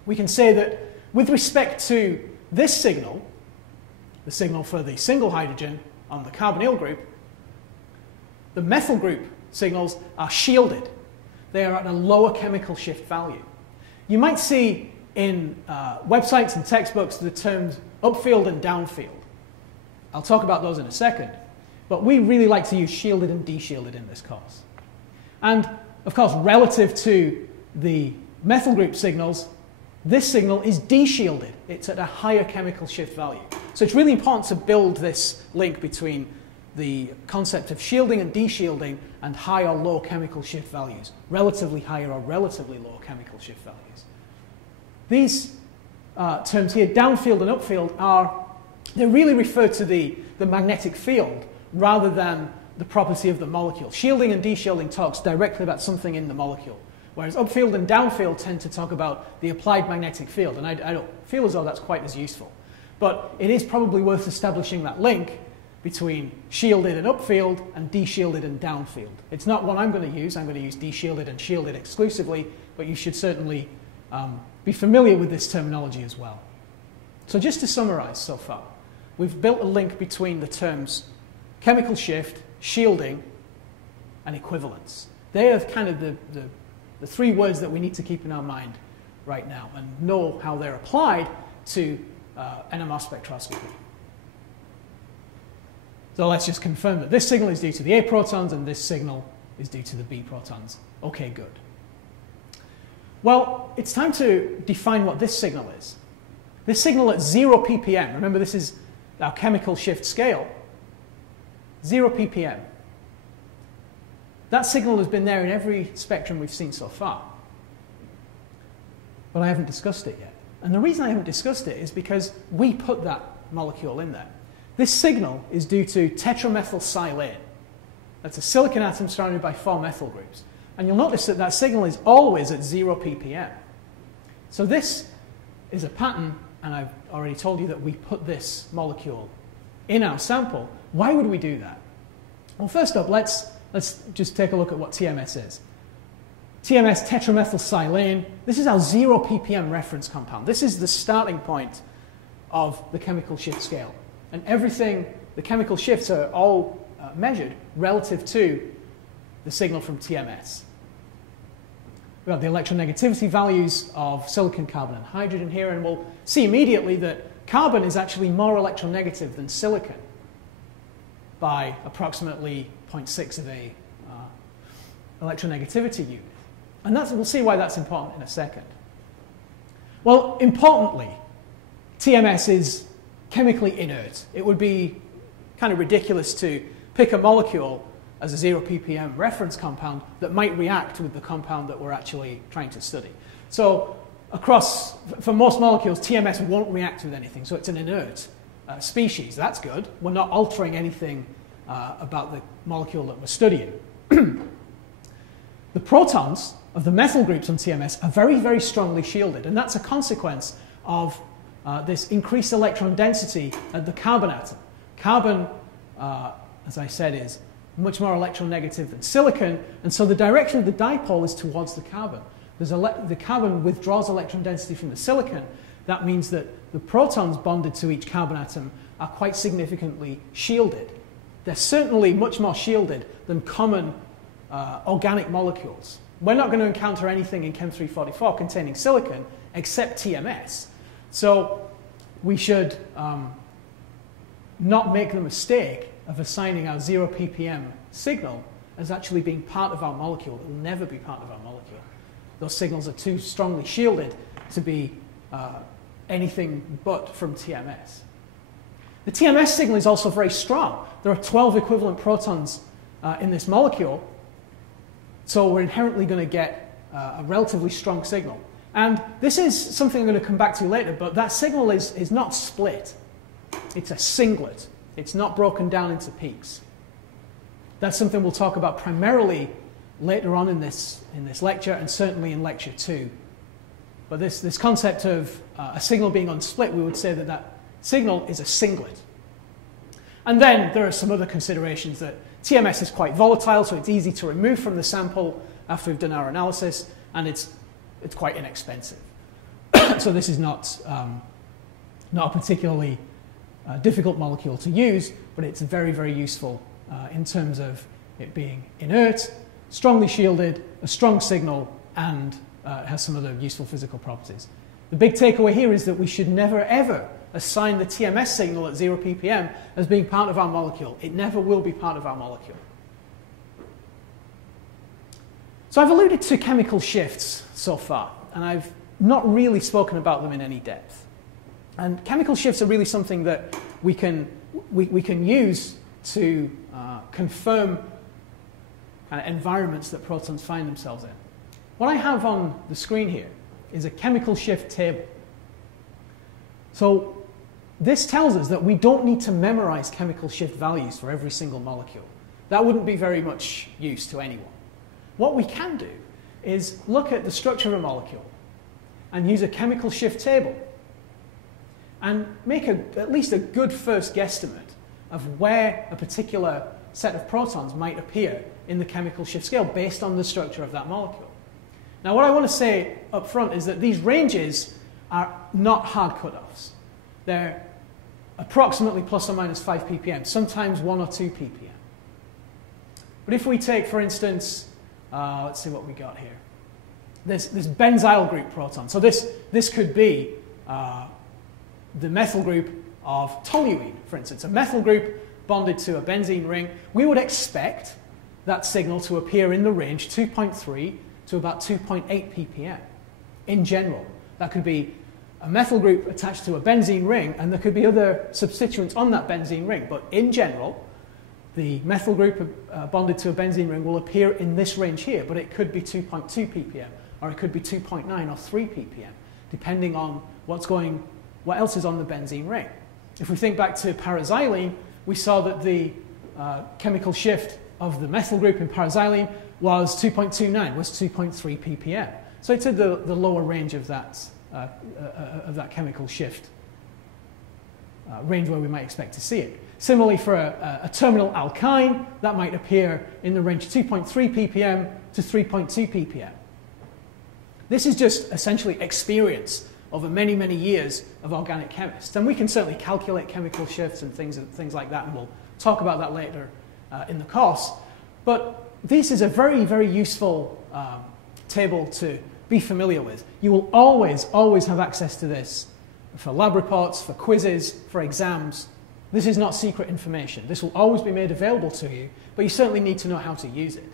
We can say that with respect to this signal, the signal for the single hydrogen on the carbonyl group, the methyl group signals are shielded. They are at a lower chemical shift value. You might see in websites and textbooks the terms upfield and downfield. I'll talk about those in a second. But we really like to use shielded and deshielded in this course. And, of course, relative to the methyl group signals, this signal is deshielded. It's at a higher chemical shift value. So it's really important to build this link between the concept of shielding and deshielding and high or low chemical shift values, relatively higher or relatively low chemical shift values. These terms here, downfield and upfield, they really refer to the magnetic field rather than the property of the molecule. Shielding and deshielding talks directly about something in the molecule, whereas upfield and downfield tend to talk about the applied magnetic field, and I don't feel as though that's quite as useful. But it is probably worth establishing that link between shielded and upfield and deshielded and downfield. It's not what I'm going to use. I'm going to use deshielded and shielded exclusively, but you should certainly be familiar with this terminology as well. So just to summarize so far, we've built a link between the terms chemical shift, shielding, and equivalence. They are kind of the 3 words that we need to keep in our mind right now and know how they're applied to NMR spectroscopy. So let's just confirm that this signal is due to the A protons and this signal is due to the B protons. Okay, good. Well, it's time to define what this signal is. This signal at 0 ppm, remember this is our chemical shift scale, 0 ppm. That signal has been there in every spectrum we've seen so far. But I haven't discussed it yet. And the reason I haven't discussed it is because we put that molecule in there. This signal is due to tetramethylsilane. That's a silicon atom surrounded by 4 methyl groups. And you'll notice that that signal is always at 0 ppm. So this is a pattern, and I've already told you that we put this molecule in our sample. Why would we do that? Well, first up, let's just take a look at what TMS is. TMS, tetramethylsilane, this is our 0 ppm reference compound. This is the starting point of the chemical shift scale. And everything, the chemical shifts are all measured relative to the signal from TMS. We have the electronegativity values of silicon, carbon, and hydrogen here, and we'll see immediately that carbon is actually more electronegative than silicon by approximately 0.6 of a electronegativity unit. And we'll see why that's important in a second. Well, importantly, TMS is chemically inert. It would be kind of ridiculous to pick a molecule as a 0 ppm reference compound that might react with the compound that we're actually trying to study. So for most molecules, TMS won't react with anything, so it's an inert species. That's good. We're not altering anything about the molecule that we're studying. The protons of the methyl groups on TMS are very, very strongly shielded, and that's a consequence of this increased electron density at the carbon atom. Carbon, as I said, is much more electronegative than silicon, and so the direction of the dipole is towards the carbon. The carbon withdraws electron density from the silicon. That means that the protons bonded to each carbon atom are quite significantly shielded. They're certainly much more shielded than common organic molecules. We're not going to encounter anything in Chem 344 containing silicon except TMS. So we should not make the mistake of assigning our 0 ppm signal as actually being part of our molecule. It will never be part of our molecule. Those signals are too strongly shielded to be anything but from TMS. The TMS signal is also very strong. There are 12 equivalent protons in this molecule, so we're inherently going to get a relatively strong signal. And this is something I'm going to come back to later, but that signal is not split. It's a singlet. It's not broken down into peaks. That's something we'll talk about primarily later on in this lecture, and certainly in lecture 2. But this concept of a signal being unsplit, we would say that that signal is a singlet. And then there are some other considerations that TMS is quite volatile, so it's easy to remove from the sample after we've done our analysis, and it's quite inexpensive. So this is not a particularly difficult molecule to use, but it's very, very useful in terms of it being inert, strongly shielded, a strong signal, and has some other useful physical properties. The big takeaway here is that we should never, ever assign the TMS signal at 0 ppm as being part of our molecule. It never will be part of our molecule. So I've alluded to chemical shifts so far, and I've not really spoken about them in any depth. And chemical shifts are really something that we can use to confirm kind of environments that protons find themselves in. What I have on the screen here is a chemical shift table. So this tells us that we don't need to memorize chemical shift values for every single molecule. That wouldn't be very much use to anyone. What we can do is look at the structure of a molecule and use a chemical shift table and make at least a good first guesstimate of where a particular set of protons might appear in the chemical shift scale based on the structure of that molecule. Now, what I want to say up front is that these ranges are not hard cutoffs. They're approximately plus or minus 5 ppm, sometimes 1 or 2 ppm. But if we take, for instance, let's see what we got here. This benzyl group proton. So this could be the methyl group of toluene, for instance. A methyl group bonded to a benzene ring. We would expect that signal to appear in the range 2.3 to about 2.8 ppm in general. That could be a methyl group attached to a benzene ring, and there could be other substituents on that benzene ring. But in general, the methyl group bonded to a benzene ring will appear in this range here, but it could be 2.2 ppm, or it could be 2.9 or 3 ppm, depending on what else is on the benzene ring. If we think back to paraxylene, we saw that the chemical shift of the methyl group in paraxylene was 2.29, was 2.3 ppm. So it's at the lower range of that chemical shift range where we might expect to see it. Similarly, for a terminal alkyne, that might appear in the range 2.3 ppm to 3.2 ppm. This is just essentially experience over many, many years of organic chemists. And we can certainly calculate chemical shifts and things like that, and we'll talk about that later in the course. But this is a very, very useful table to be familiar with. You will always, always have access to this for lab reports, for quizzes, for exams. This is not secret information. This will always be made available to you, but you certainly need to know how to use it.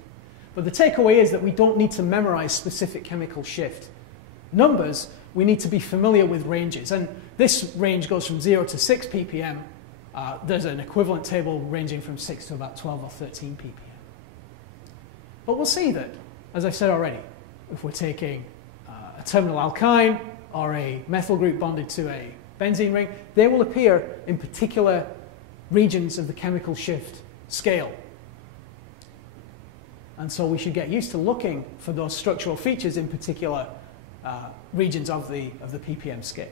But the takeaway is that we don't need to memorize specific chemical shift numbers. We need to be familiar with ranges. And this range goes from 0 to 6 ppm. There's an equivalent table ranging from 6 to about 12 or 13 ppm. But we'll see that, as I've said already, if we're taking a terminal alkyne or a methyl group bonded to a benzene ring, they will appear in particular regions of the chemical shift scale. And so we should get used to looking for those structural features in particular regions of the ppm scale.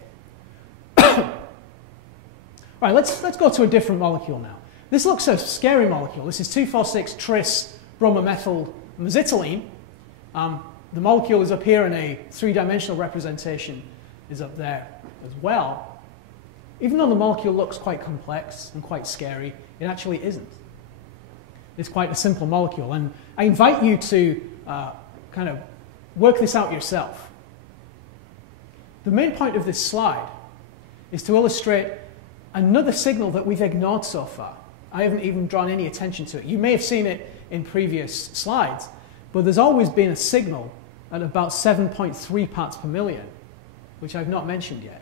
Right, let's go to a different molecule now. This looks a scary molecule. This is 2,4,6-tris bromomethyl mesitylene. The molecule is up here, and a three-dimensional representation is up there as well. Even though the molecule looks quite complex and quite scary, it actually isn't. It's quite a simple molecule, and I invite you to kind of work this out yourself. The main point of this slide is to illustrate another signal that we've ignored so far. I haven't even drawn any attention to it. You may have seen it in previous slides, but there's always been a signal at about 7.3 parts per million, which I've not mentioned yet.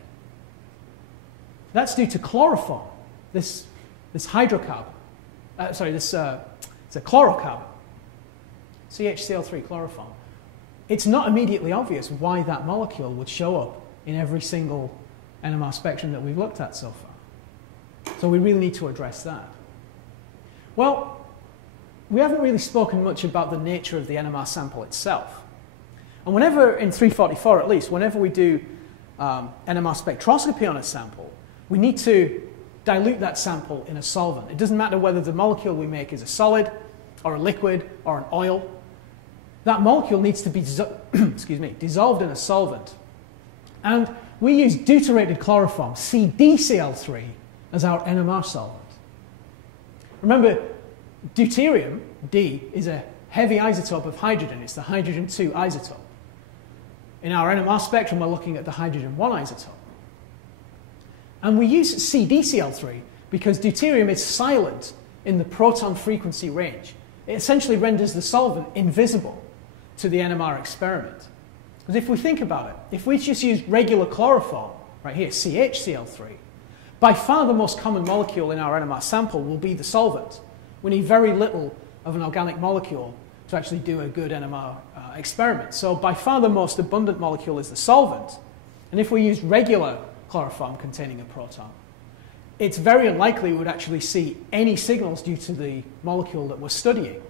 That's due to chloroform, this hydrocarbon. It's a chlorocarbon, CHCl3 chloroform. It's not immediately obvious why that molecule would show up in every single NMR spectrum that we've looked at so far. So we really need to address that. Well, we haven't really spoken much about the nature of the NMR sample itself. And whenever, in 344 at least, whenever we do NMR spectroscopy on a sample, we need to dilute that sample in a solvent. It doesn't matter whether the molecule we make is a solid or a liquid or an oil. That molecule needs to be dissolved in a solvent. And we use deuterated chloroform, CdCl3, as our NMR solvent. Remember, deuterium, D, is a heavy isotope of hydrogen. It's the hydrogen 2 isotope. In our NMR spectrum, we're looking at the hydrogen 1 isotope. And we use CdCl3 because deuterium is silent in the proton frequency range. It essentially renders the solvent invisible to the NMR experiment. Because if we think about it, if we just use regular chloroform, right here, CHCl3, by far the most common molecule in our NMR sample will be the solvent. We need very little of an organic molecule to actually do a good NMR experiment. So by far the most abundant molecule is the solvent. And if we use regular chloroform containing a proton, it's very unlikely we would actually see any signals due to the molecule that we're studying.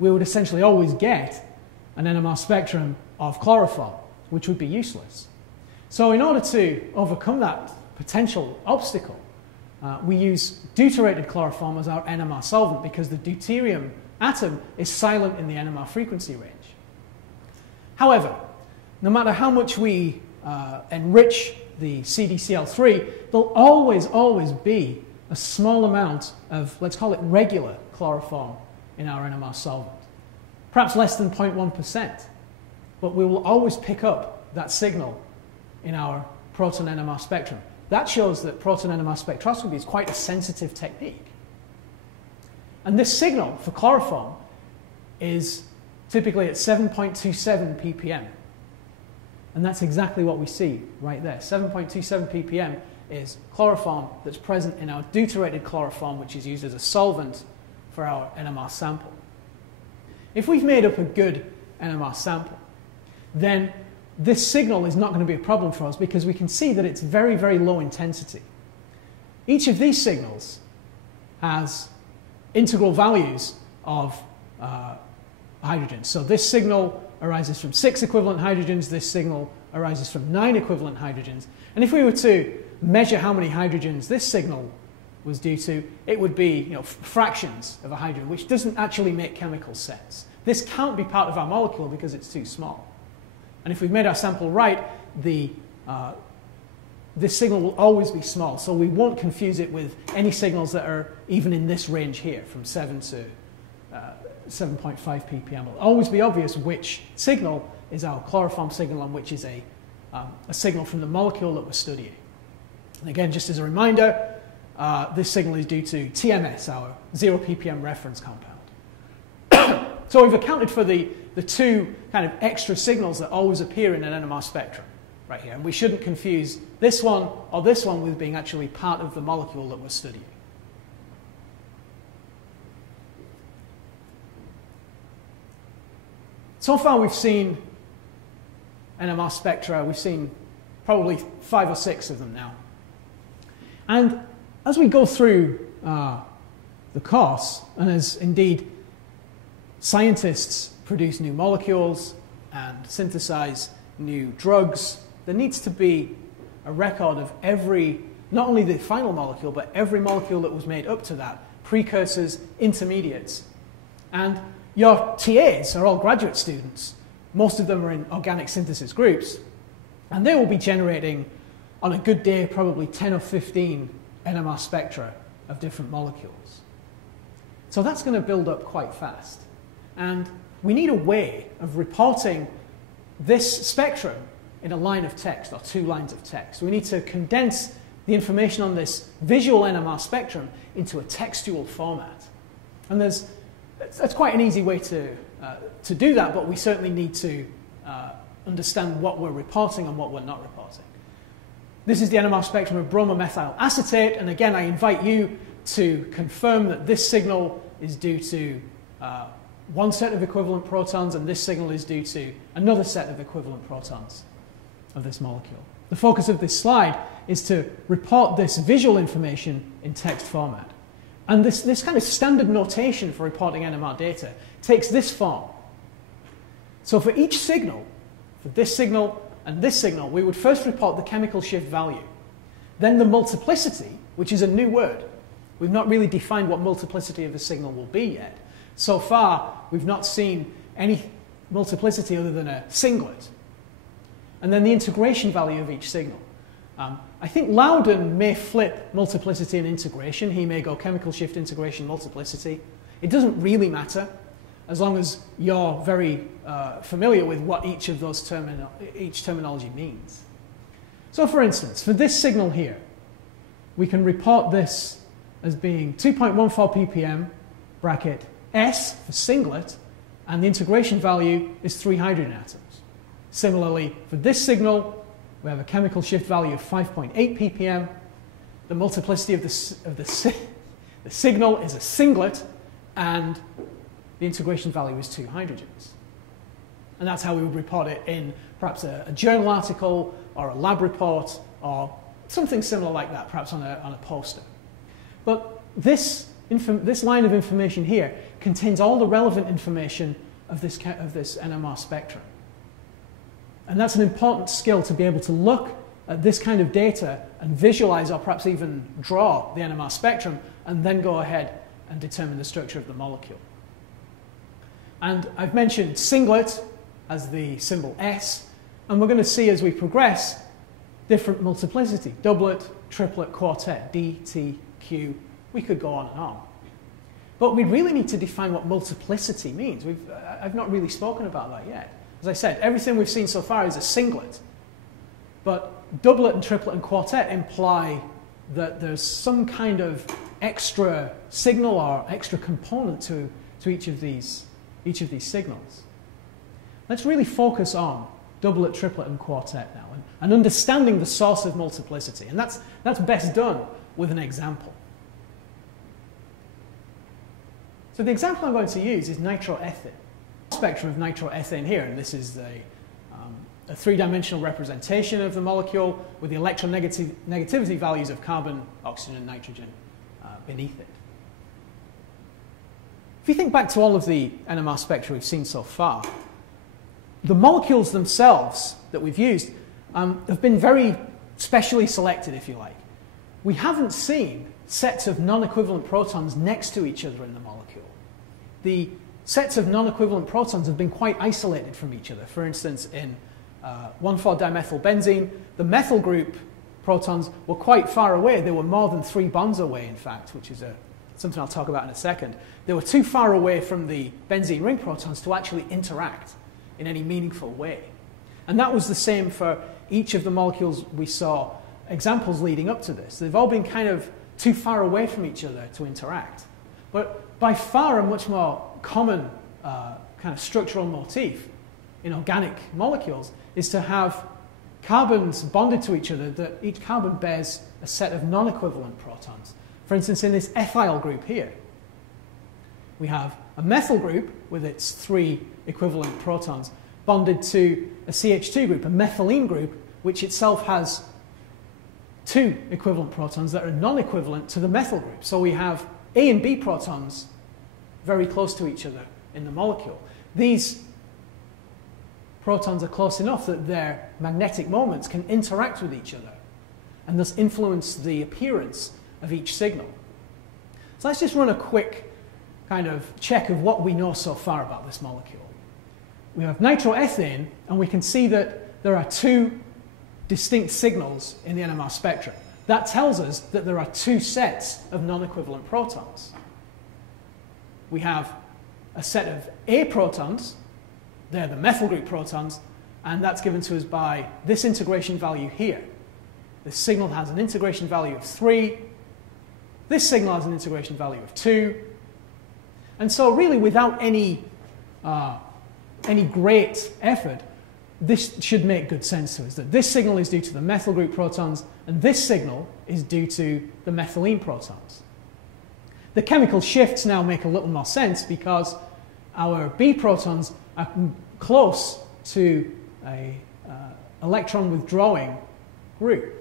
We would essentially always get an NMR spectrum of chloroform, which would be useless. So in order to overcome that potential obstacle, we use deuterated chloroform as our NMR solvent because the deuterium atom is silent in the NMR frequency range. However, no matter how much we enrich the CdCl3, there'll always be a small amount of, let's call it regular chloroform in our NMR solvent. Perhaps less than 0.1%, but we will always pick up that signal in our proton NMR spectrum. That shows that proton NMR spectroscopy is quite a sensitive technique. And this signal for chloroform is typically at 7.27 ppm. And that's exactly what we see right there. 7.27 ppm is chloroform that's present in our deuterated chloroform, which is used as a solvent for our NMR sample. If we've made up a good NMR sample, then this signal is not going to be a problem for us because we can see that it's very, very low intensity. Each of these signals has integral values of hydrogen. So this signal arises from 6 equivalent hydrogens, this signal arises from 9 equivalent hydrogens. And if we were to measure how many hydrogens this signal was due to, it would be fractions of a hydrogen, which doesn't actually make chemical sense. This can't be part of our molecule because it's too small. And if we've made our sample right, this signal will always be small, so we won't confuse it with any signals that are even in this range here, from 7 to 7.5 ppm. It will always be obvious which signal is our chloroform signal and which is a signal from the molecule that we're studying. And again, just as a reminder, this signal is due to TMS, our 0 ppm reference compound. So we've accounted for the two kind of extra signals that always appear in an NMR spectrum right here. And we shouldn't confuse this one or this one with being actually part of the molecule that we're studying. So far we've seen NMR spectra, we've seen probably 5 or 6 of them now. And as we go through the course, and as indeed scientists produce new molecules and synthesize new drugs, there needs to be a record of every, not only the final molecule, but every molecule that was made up to that, precursors, intermediates. And your TAs are all graduate students. Most of them are in organic synthesis groups. And they will be generating, on a good day, probably 10 or 15 NMR spectra of different molecules. So that's going to build up quite fast. And we need a way of reporting this spectrum in a line of text, or 2 lines of text. We need to condense the information on this visual NMR spectrum into a textual format. And that's quite an easy way to do that, but we certainly need to understand what we're reporting and what we're not reporting. This is the NMR spectrum of bromomethyl acetate, and again I invite you to confirm that this signal is due to one set of equivalent protons, and this signal is due to another set of equivalent protons of this molecule. The focus of this slide is to report this visual information in text format. And this kind of standard notation for reporting NMR data takes this form. So for each signal, for this signal and this signal, we would first report the chemical shift value. Then the multiplicity, which is a new word. We've not really defined what multiplicity of the signal will be yet. So far, we've not seen any multiplicity other than a singlet. And then the integration value of each signal. I think Loudon may flip multiplicity and integration. He may go chemical shift, integration, multiplicity. It doesn't really matter, as long as you're very familiar with what each of those terminology means. So for instance, for this signal here, we can report this as being 2.14 ppm, bracket S for singlet, and the integration value is 3 hydrogen atoms. Similarly, for this signal, we have a chemical shift value of 5.8 ppm. The multiplicity of the signal is a singlet, and the integration value is 2 hydrogens. And that's how we would report it in perhaps a journal article or a lab report or something similar like that, perhaps on a poster. But this line of information here contains all the relevant information of this NMR spectrum. And that's an important skill, to be able to look at this kind of data and visualize or perhaps even draw the NMR spectrum and then go ahead and determine the structure of the molecule. And I've mentioned singlet as the symbol S, and we're going to see as we progress different multiplicity, doublet, triplet, quartet, D, T, Q. We could go on and on. But we really need to define what multiplicity means. I've not really spoken about that yet. As I said, everything we've seen so far is a singlet. But doublet and triplet and quartet imply that there's some kind of extra signal or extra component to each of these signals. Let's really focus on doublet, triplet, and quartet now, and understanding the source of multiplicity. And that's best done with an example. So the example I'm going to use is nitroethane. Spectrum of nitroethane here, and this is a three-dimensional representation of the molecule with the electronegativity values of carbon, oxygen, and nitrogen beneath it. If you think back to all of the NMR spectra we've seen so far, the molecules themselves that we've used have been very specially selected, if you like. We haven't seen sets of non-equivalent protons next to each other in the molecule. The sets of non-equivalent protons have been quite isolated from each other. For instance, in 1,4-dimethylbenzene, the methyl group protons were quite far away. They were more than 3 bonds away, in fact, which is something I'll talk about in a second. They were too far away from the benzene ring protons to actually interact in any meaningful way. And that was the same for each of the molecules we saw examples leading up to this. They've all been kind of too far away from each other to interact. But by far a much more common kind of structural motif in organic molecules is to have carbons bonded to each other, that each carbon bears a set of non-equivalent protons. For instance, in this ethyl group here, we have a methyl group with its 3 equivalent protons bonded to a CH2 group, a methylene group, which itself has 2 equivalent protons that are non-equivalent to the methyl group. So we have A and B protons very close to each other in the molecule. These protons are close enough that their magnetic moments can interact with each other and thus influence the appearance of each signal. So let's just run a quick kind of check of what we know so far about this molecule. We have nitroethane, and we can see that there are 2 distinct signals in the NMR spectrum. That tells us that there are 2 sets of non-equivalent protons. We have a set of A protons, they're the methyl group protons, and that's given to us by this integration value here. This signal has an integration value of 3. This signal has an integration value of 2. And so really, without any great effort, this should make good sense to us, that this signal is due to the methyl group protons, and this signal is due to the methylene protons. The chemical shifts now make a little more sense because our B protons are close to an electron withdrawing group.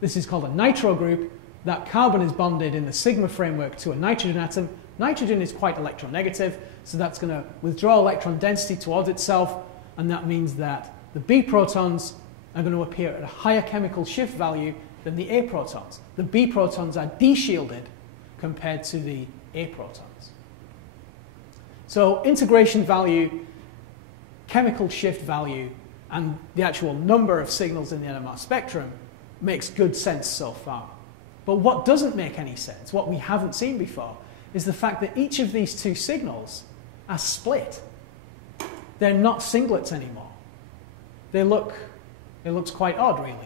This is called a nitro group. That carbon is bonded in the sigma framework to a nitrogen atom. Nitrogen is quite electronegative, so that's going to withdraw electron density towards itself, and that means that the B protons are going to appear at a higher chemical shift value than the A protons. The B protons are de-shielded compared to the A protons. So integration value, chemical shift value, and the actual number of signals in the NMR spectrum makes good sense so far. But what doesn't make any sense, what we haven't seen before, is the fact that each of these two signals are split. They're not singlets anymore. It looks quite odd, really.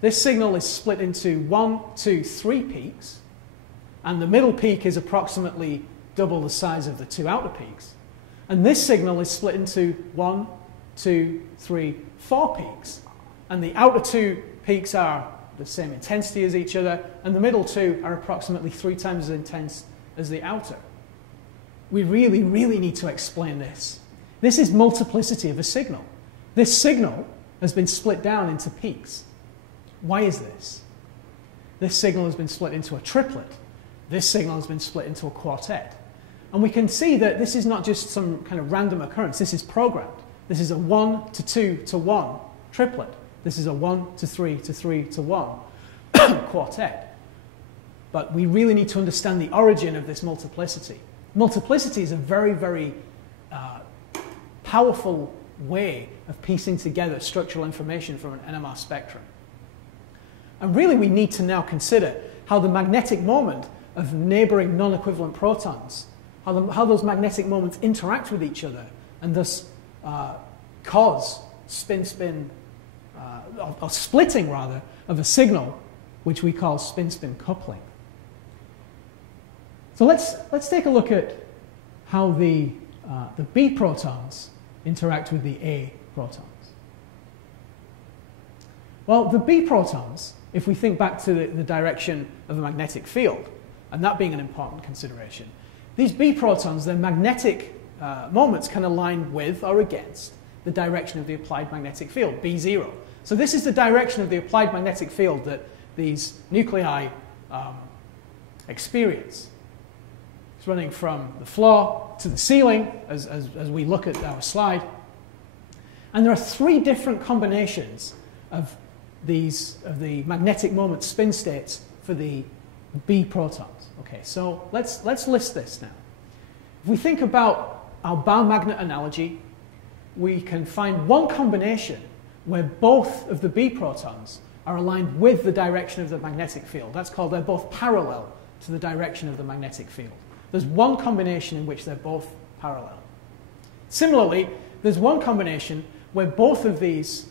This signal is split into 1, 2, 3 peaks, and the middle peak is approximately double the size of the two outer peaks. And this signal is split into 1, 2, 3, 4 peaks. And the outer two peaks are the same intensity as each other, and the middle two are approximately 3 times as intense as the outer. We really, really need to explain this. This is multiplicity of a signal. This signal has been split down into peaks. Why is this? This signal has been split into a triplet. This signal has been split into a quartet. And we can see that this is not just some kind of random occurrence. This is programmed. This is a 1 to 2 to 1 triplet. This is a 1 to 3 to 3 to 1 quartet. But we really need to understand the origin of this multiplicity. Multiplicity is a very, very powerful way of piecing together structural information from an NMR spectrum. And really we need to now consider how the magnetic moment of neighboring non-equivalent protons, how those magnetic moments interact with each other and thus cause spin-spin, or splitting rather, of a signal which we call spin-spin coupling. So let's take a look at how the B protons interact with the A protons. Well, the B protons, if we think back to the direction of a magnetic field, and that being an important consideration, these B protons, their magnetic moments can align with or against the direction of the applied magnetic field, B0. So this is the direction of the applied magnetic field that these nuclei experience. It's running from the floor to the ceiling, as we look at our slide. And there are 3 different combinations of the magnetic moment spin states for the B protons. Okay, so let's list this now. If we think about our bar magnet analogy, we can find one combination where both of the B protons are aligned with the direction of the magnetic field. That's called they're both parallel to the direction of the magnetic field. There's one combination in which they're both parallel. Similarly, there's one combination where both of these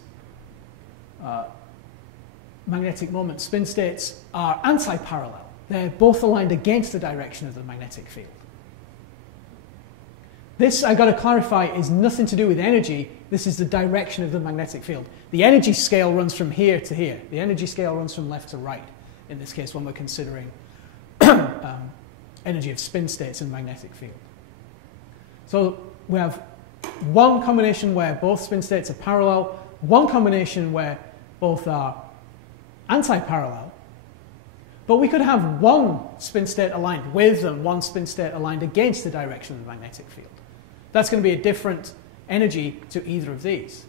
magnetic moment spin states are anti-parallel. They're both aligned against the direction of the magnetic field. This, I've got to clarify, is nothing to do with energy. This is the direction of the magnetic field. The energy scale runs from here to here. The energy scale runs from left to right, in this case, when we're considering energy of spin states in the magnetic field. So we have one combination where both spin states are parallel, one combination where both are anti-parallel, but we could have one spin state aligned with and one spin state aligned against the direction of the magnetic field. That's going to be a different energy to either of these.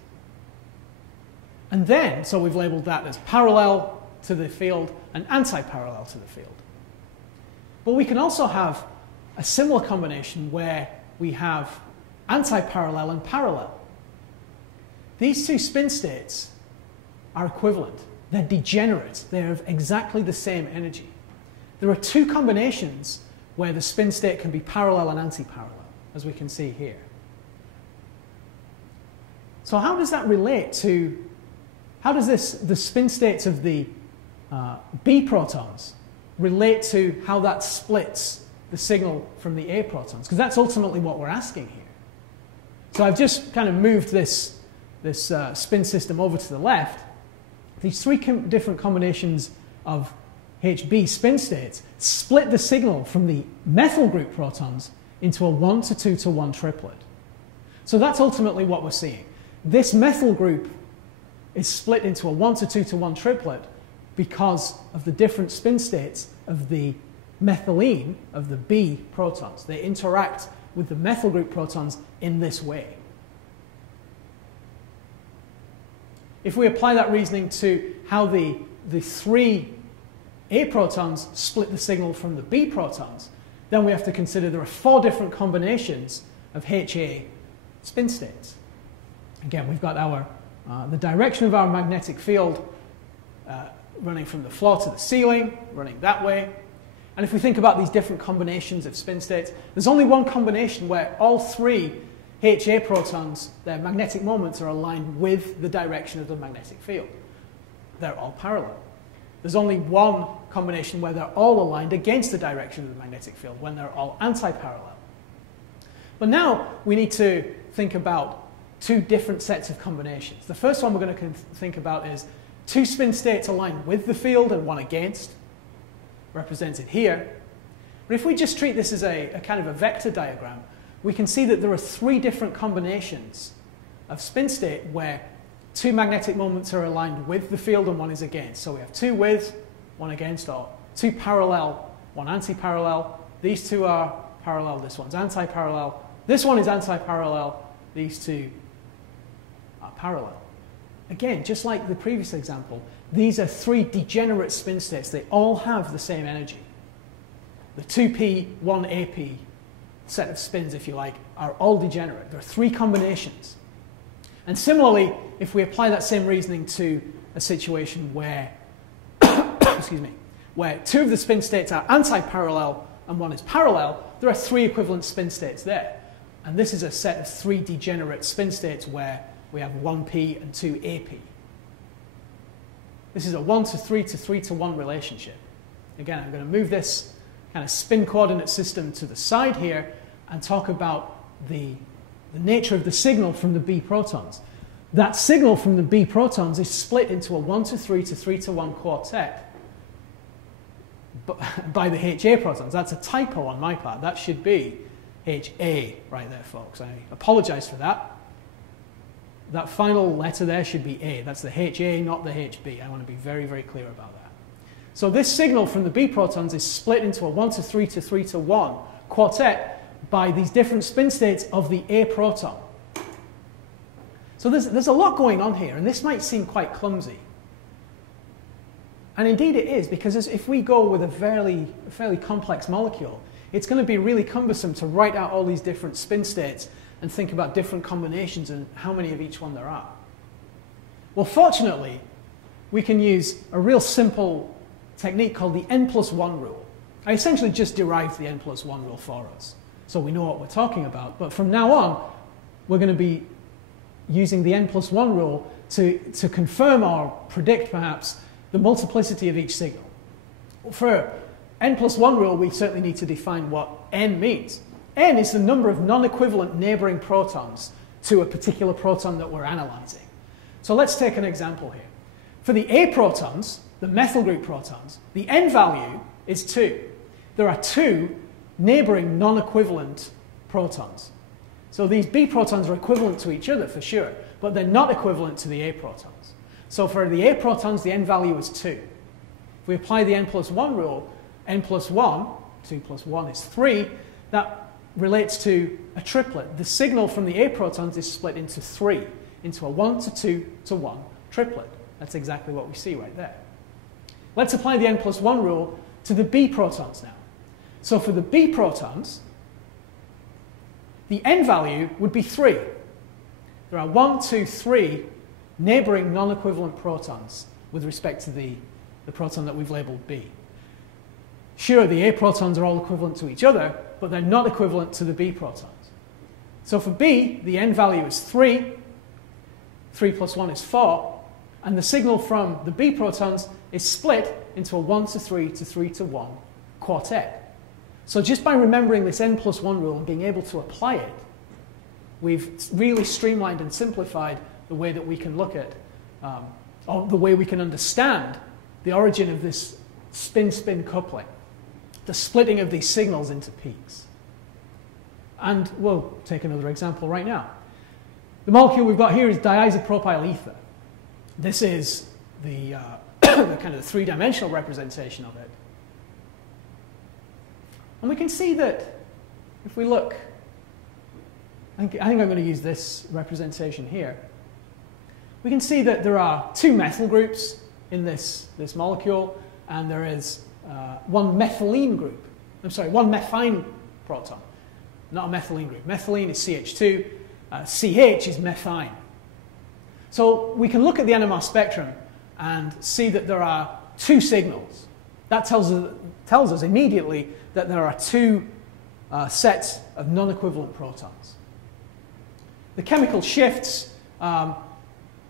And then, so we've labeled that as parallel to the field and anti-parallel to the field. But we can also have a similar combination where we have anti-parallel and parallel. These two spin states are equivalent. They're degenerate. They're of exactly the same energy. There are 2 combinations where the spin state can be parallel and anti-parallel, as we can see here. So how does that relate to, how does the spin states of the B protons relate to how that splits the signal from the A protons? Because that's ultimately what we're asking here. So I've just kind of moved this spin system over to the left. These 3 different combinations of HB spin states split the signal from the methyl group protons into a 1 to 2 to 1 triplet. So that's ultimately what we're seeing. This methyl group is split into a 1 to 2 to 1 triplet because of the different spin states of the methylene of the B protons. They interact with the methyl group protons in this way. if we apply that reasoning to how the three A protons split the signal from the B protons, then we have to consider there are 4 different combinations of HA spin states. Again, we've got our the direction of our magnetic field running from the floor to the ceiling, running that way. And if we think about these different combinations of spin states, there's only one combination where all 3 HA protons, their magnetic moments are aligned with the direction of the magnetic field. They're all parallel. There's only one combination where they're all aligned against the direction of the magnetic field, when they're all anti-parallel. But now we need to think about 2 different sets of combinations. The first one we're going to think about is 2 spin states aligned with the field and one against, represented here. But if we just treat this as a kind of a vector diagram, we can see that there are 3 different combinations of spin state where 2 magnetic moments are aligned with the field and one is against. So we have 2 with, 1 against, or 2 parallel, 1 anti-parallel. These 2 are parallel, this one's anti-parallel. This one is anti-parallel, these 2 are parallel. Again, just like the previous example, these are 3 degenerate spin states. They all have the same energy. The 2p, 1ap set of spins, if you like, are all degenerate. There are 3 combinations. And similarly, if we apply that same reasoning to a situation where, excuse me, where 2 of the spin states are anti-parallel and 1 is parallel, there are 3 equivalent spin states there. And this is a set of 3 degenerate spin states where we have 1p and 2ap. This is a 1 to 3 to 3 to 1 relationship. Again, I'm going to move this kind of spin coordinate system to the side here and talk about the nature of the signal from the B protons. That signal from the B protons is split into a 1 to 3 to 3 to 1 quartet by the HA protons. That's a typo on my part. That should be HA right there, folks. I apologize for that. That final letter there should be A. That's the HA, not the HB. I want to be very, very clear about that. So this signal from the B protons is split into a 1 to 3 to 3 to 1 quartet by these different spin states of the A proton. So there's a lot going on here, and this might seem quite clumsy. And indeed it is, because if we go with a fairly complex molecule, it's going to be really cumbersome to write out all these different spin states and think about different combinations and how many of each one there are. Well, fortunately, we can use a real simple technique called the n+1 rule. I essentially just derived the n+1 rule for us, so we know what we're talking about. But from now on, we're going to be using the n+1 rule to confirm or predict, perhaps, the multiplicity of each signal. For n+1 rule, we certainly need to define what n means. N is the number of non-equivalent neighboring protons to a particular proton that we're analyzing. So let's take an example here. For the A protons, the methyl group protons, the n value is 2. There are 2 neighboring non-equivalent protons. So these B protons are equivalent to each other for sure, but they're not equivalent to the A protons. So for the A protons, the n value is 2. If we apply the n+1 rule, n+1, 2 plus 1 is 3, that relates to a triplet. The signal from the A protons is split into 3, into a 1 to 2 to 1 triplet. That's exactly what we see right there. Let's apply the n+1 rule to the B protons now. So for the B protons, the n value would be 3. There are 1, 2, 3 neighboring non-equivalent protons with respect to the proton that we've labeled B. Sure, the A protons are all equivalent to each other, but they're not equivalent to the B protons. So for B, the n value is 3. 3 plus 1 is 4. And the signal from the B protons is split into a 1 to 3 to 3 to 1 quartet. So just by remembering this n+1 rule and being able to apply it, we've really streamlined and simplified the way that we can look at, or the way we can understand the origin of this spin-spin coupling, the splitting of these signals into peaks. And we'll take another example right now. The molecule we've got here is diisopropyl ether. This is the kind of three-dimensional representation of it. And we can see that if we look, I think I'm going to use this representation here. we can see that there are two methyl groups in this molecule, and there is one methylene group. I'm sorry, one methine proton, not a methylene group. Methylene is CH2, CH is methine. So we can look at the NMR spectrum and see that there are two signals. That tells us immediately that there are two sets of non-equivalent protons. The chemical shifts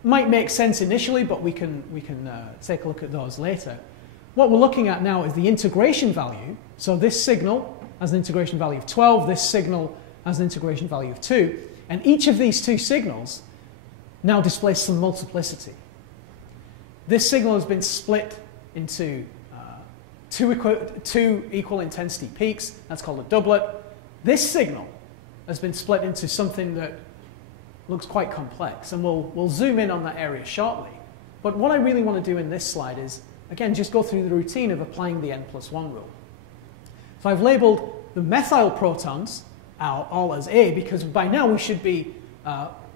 might make sense initially, but we can take a look at those later. What we're looking at now is the integration value. So this signal has an integration value of 12, this signal has an integration value of 2, and each of these two signals now displays some multiplicity. This signal has been split into two equal intensity peaks. That's called a doublet. This signal has been split into something that looks quite complex, and we'll zoom in on that area shortly. But what I really want to do in this slide is, again, just go through the routine of applying the n+1 rule. So I've labeled the methyl protons all as A, because by now we should be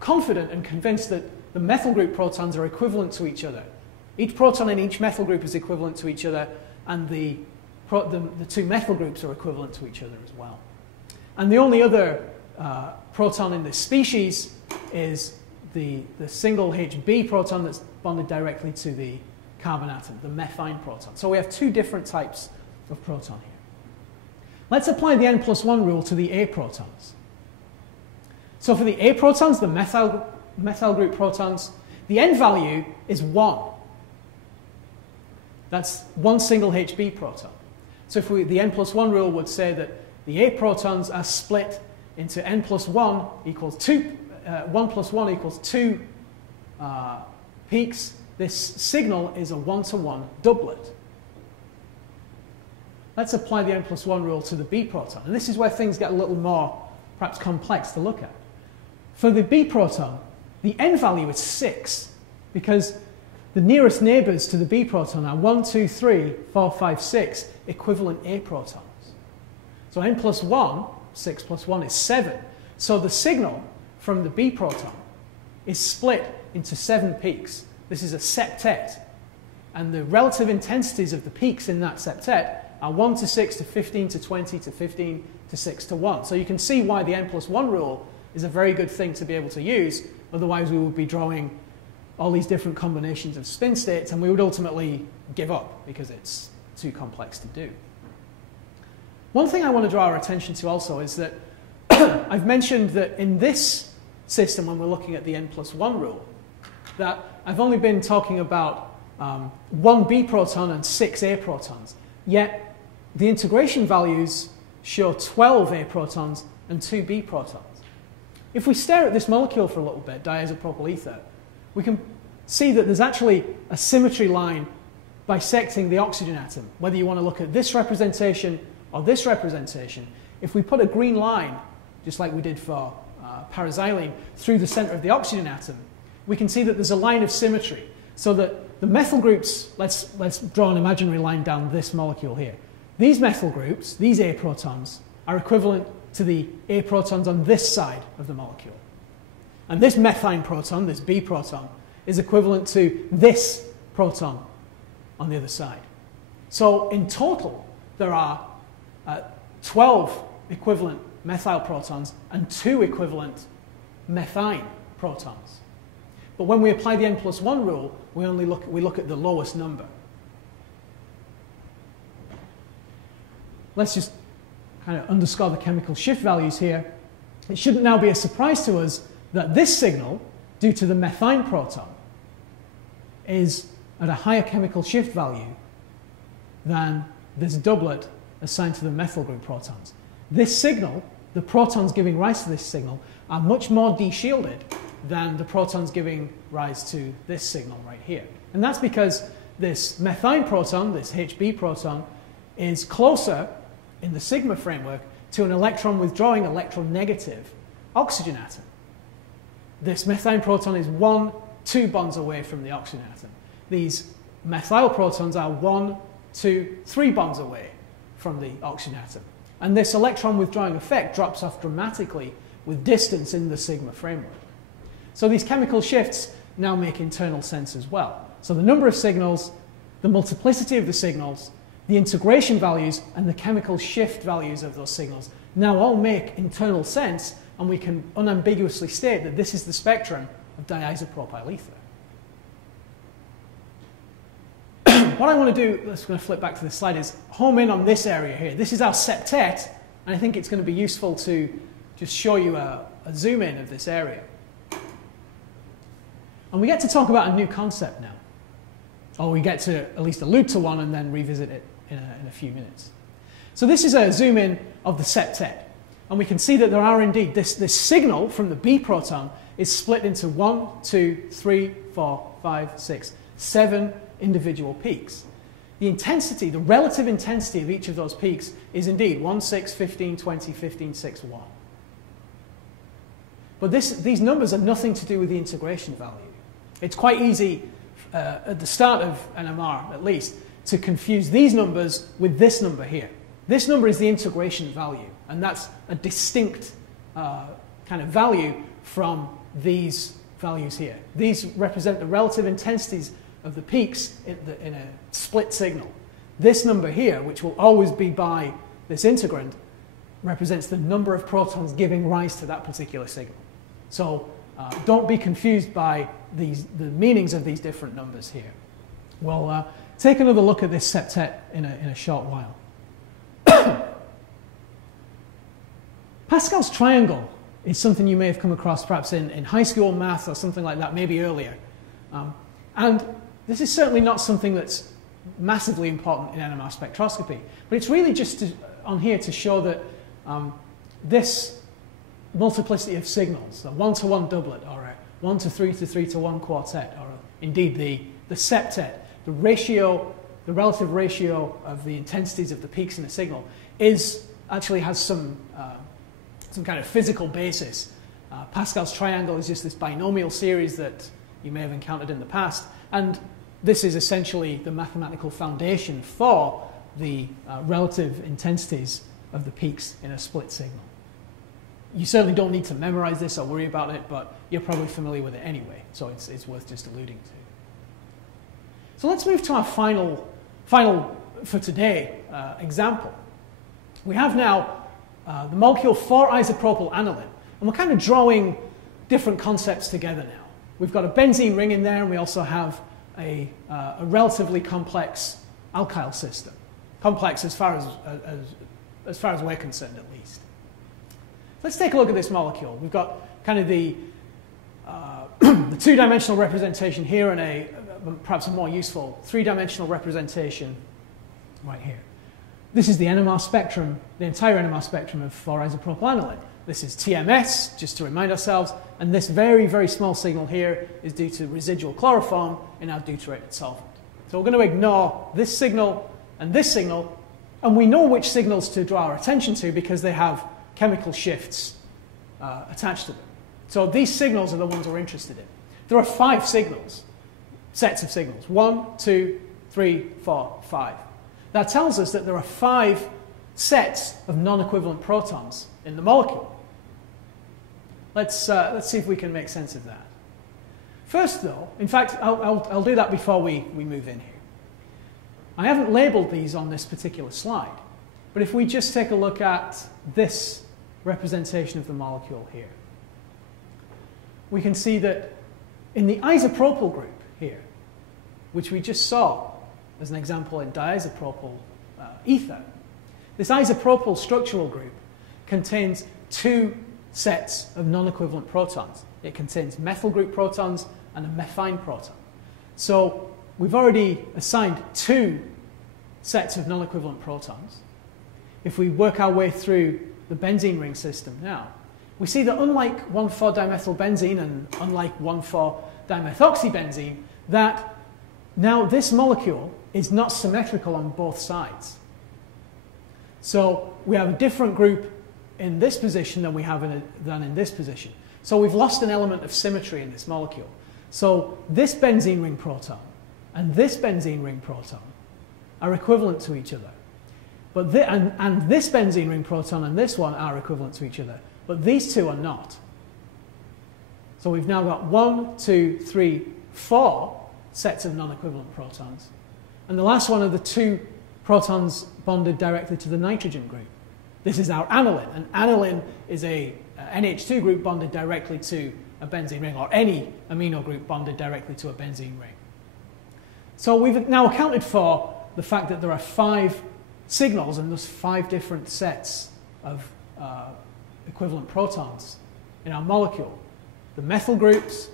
confident and convinced that the methyl group protons are equivalent to each other. Each proton in each methyl group is equivalent to each other, and the two methyl groups are equivalent to each other as well. And the only other proton in this species is the single HB proton that's bonded directly to the carbon atom, the methine proton. So we have two different types of proton here. Let's apply the n+1 rule to the A protons. So for the A protons, the methyl group protons, the n value is 1. That's one single HB proton. So if the n+1 rule would say that the A protons are split into n+1 equals 2, 1 + 1 equals 2 peaks, this signal is a 1-to-1 doublet. Let's apply the n+1 rule to the B proton. And this is where things get a little more, perhaps, complex to look at. For the B proton, the n value is 6, because the nearest neighbours to the B proton are 1, 2, 3, 4, 5, 6 equivalent A protons. So n+1, 6 + 1 is 7. So the signal from the B proton is split into 7 peaks. This is a septet. And the relative intensities of the peaks in that septet are 1 to 6 to 15 to 20 to 15 to 6 to 1. So you can see why the n+1 rule is a very good thing to be able to use. Otherwise, we would be drawing all these different combinations of spin states, and we would ultimately give up because it's too complex to do. One thing I want to draw our attention to also is that I've mentioned that in this system, when we're looking at the n+1 rule, that I've only been talking about 1 B proton and 6 A protons, yet the integration values show 12 A protons and 2 B protons. If we stare at this molecule for a little bit, diisopropyl ether, we can see that there's actually a symmetry line bisecting the oxygen atom. Whether you want to look at this representation or this representation, if we put a green line, just like we did for paraxylene, through the center of the oxygen atom, we can see that there's a line of symmetry. So that the methyl groups, let's draw an imaginary line down this molecule here. These methyl groups, these A protons, are equivalent to the A protons on this side of the molecule. And this methine proton, this B proton, is equivalent to this proton on the other side. So in total, there are 12 equivalent methyl protons and 2 equivalent methine protons. But when we apply the n+1 rule, we look at the lowest number. Let's just kind of underscore the chemical shift values here. It shouldn't now be a surprise to us that this signal, due to the methine proton, is at a higher chemical shift value than this doublet assigned to the methyl group protons. This signal, the protons giving rise to this signal, are much more de-shielded than the protons giving rise to this signal right here. And that's because this methine proton, this HB proton, is closer in the sigma framework to an electron withdrawing electronegative oxygen atom. This methine proton is 1, 2 bonds away from the oxygen atom. These methyl protons are 1, 2, 3 bonds away from the oxygen atom. And this electron withdrawing effect drops off dramatically with distance in the sigma framework. So these chemical shifts now make internal sense as well. So the number of signals, the multiplicity of the signals, the integration values, and the chemical shift values of those signals now all make internal sense, and we can unambiguously state that this is the spectrum of diisopropyl ether. What I want to do, let's going to flip back to this slide, is home in on this area here. This is our septet, and I think it's going to be useful to just show you a zoom in of this area. And we get to talk about a new concept now. Or we get to at least allude to one and then revisit it in a few minutes. So this is a zoom in of the septet. And we can see that there are indeed, this signal from the B proton is split into 1, 2, 3, 4, 5, 6, 7 individual peaks. The intensity, the relative intensity of each of those peaks is indeed 1, 6, 15, 20, 15, 6, 1. But these numbers are nothing to do with the integration value. It's quite easy, at the start of NMR at least, to confuse these numbers with this number here. This number is the integration value, and that's a distinct kind of value from these values here. These represent the relative intensities of the peaks in a split signal. This number here, which will always be by this integrand, represents the number of protons giving rise to that particular signal. So don't be confused by the meanings of these different numbers here. We'll take another look at this septet in a short while. Pascal's triangle is something you may have come across perhaps in high school math or something like that, maybe earlier. And this is certainly not something that's massively important in NMR spectroscopy, but it's really just on here to show that this multiplicity of signals, a 1-to-1 doublet or a 1-to-3 to 3-to-1 quartet, or indeed the septet, the relative ratio of the intensities of the peaks in a signal actually has some kind of physical basis. Pascal's triangle is just this binomial series that you may have encountered in the past, and this is essentially the mathematical foundation for the relative intensities of the peaks in a split signal. You certainly don't need to memorize this or worry about it, but you're probably familiar with it anyway, so it's worth just alluding to. So let's move to our final for today example. We have now the molecule 4-isopropyl aniline, and we're kind of drawing different concepts together now. We've got a benzene ring in there, and we also have a relatively complex alkyl system. Complex as far as we're concerned, at least. Let's take a look at this molecule. We've got kind of the two-dimensional representation here and perhaps a more useful three-dimensional representation right here. This is the NMR spectrum, the entire NMR spectrum of 4-isopropyl aniline. This is TMS, just to remind ourselves, and this very, very small signal here is due to residual chloroform in our deuterated solvent. So we're going to ignore this signal, and we know which signals to draw our attention to because they have chemical shifts attached to them. So these signals are the ones we're interested in. There are 5 signals, sets of signals. 1, 2, 3, 4, 5. That tells us that there are 5 sets of non-equivalent protons in the molecule. Let's see if we can make sense of that. First, though, in fact, I'll do that before we move in here. I haven't labeled these on this particular slide, but if we just take a look at this representation of the molecule here, we can see that in the isopropyl group here, which we just saw as an example in diisopropyl ether, this isopropyl structural group contains 2 sets of non-equivalent protons. It contains methyl group protons and a methine proton. So we've already assigned 2 sets of non-equivalent protons. If we work our way through the benzene ring system now, we see that unlike 1,4-dimethylbenzene and unlike 1,4-dimethoxybenzene, that now this molecule is not symmetrical on both sides. So we have a different group in this position than we have than in this position. So we've lost an element of symmetry in this molecule. So this benzene ring proton and this benzene ring proton are equivalent to each other. But and this benzene ring proton and this one are equivalent to each other. But these two are not. So we've now got 1, 2, 3, 4 sets of non-equivalent protons. And the last one are the 2 protons bonded directly to the nitrogen group. This is our aniline. And aniline is a NH2 group bonded directly to a benzene ring, or any amino group bonded directly to a benzene ring. So we've now accounted for the fact that there are 5 signals and thus 5 different sets of equivalent protons in our molecule. The methyl groups,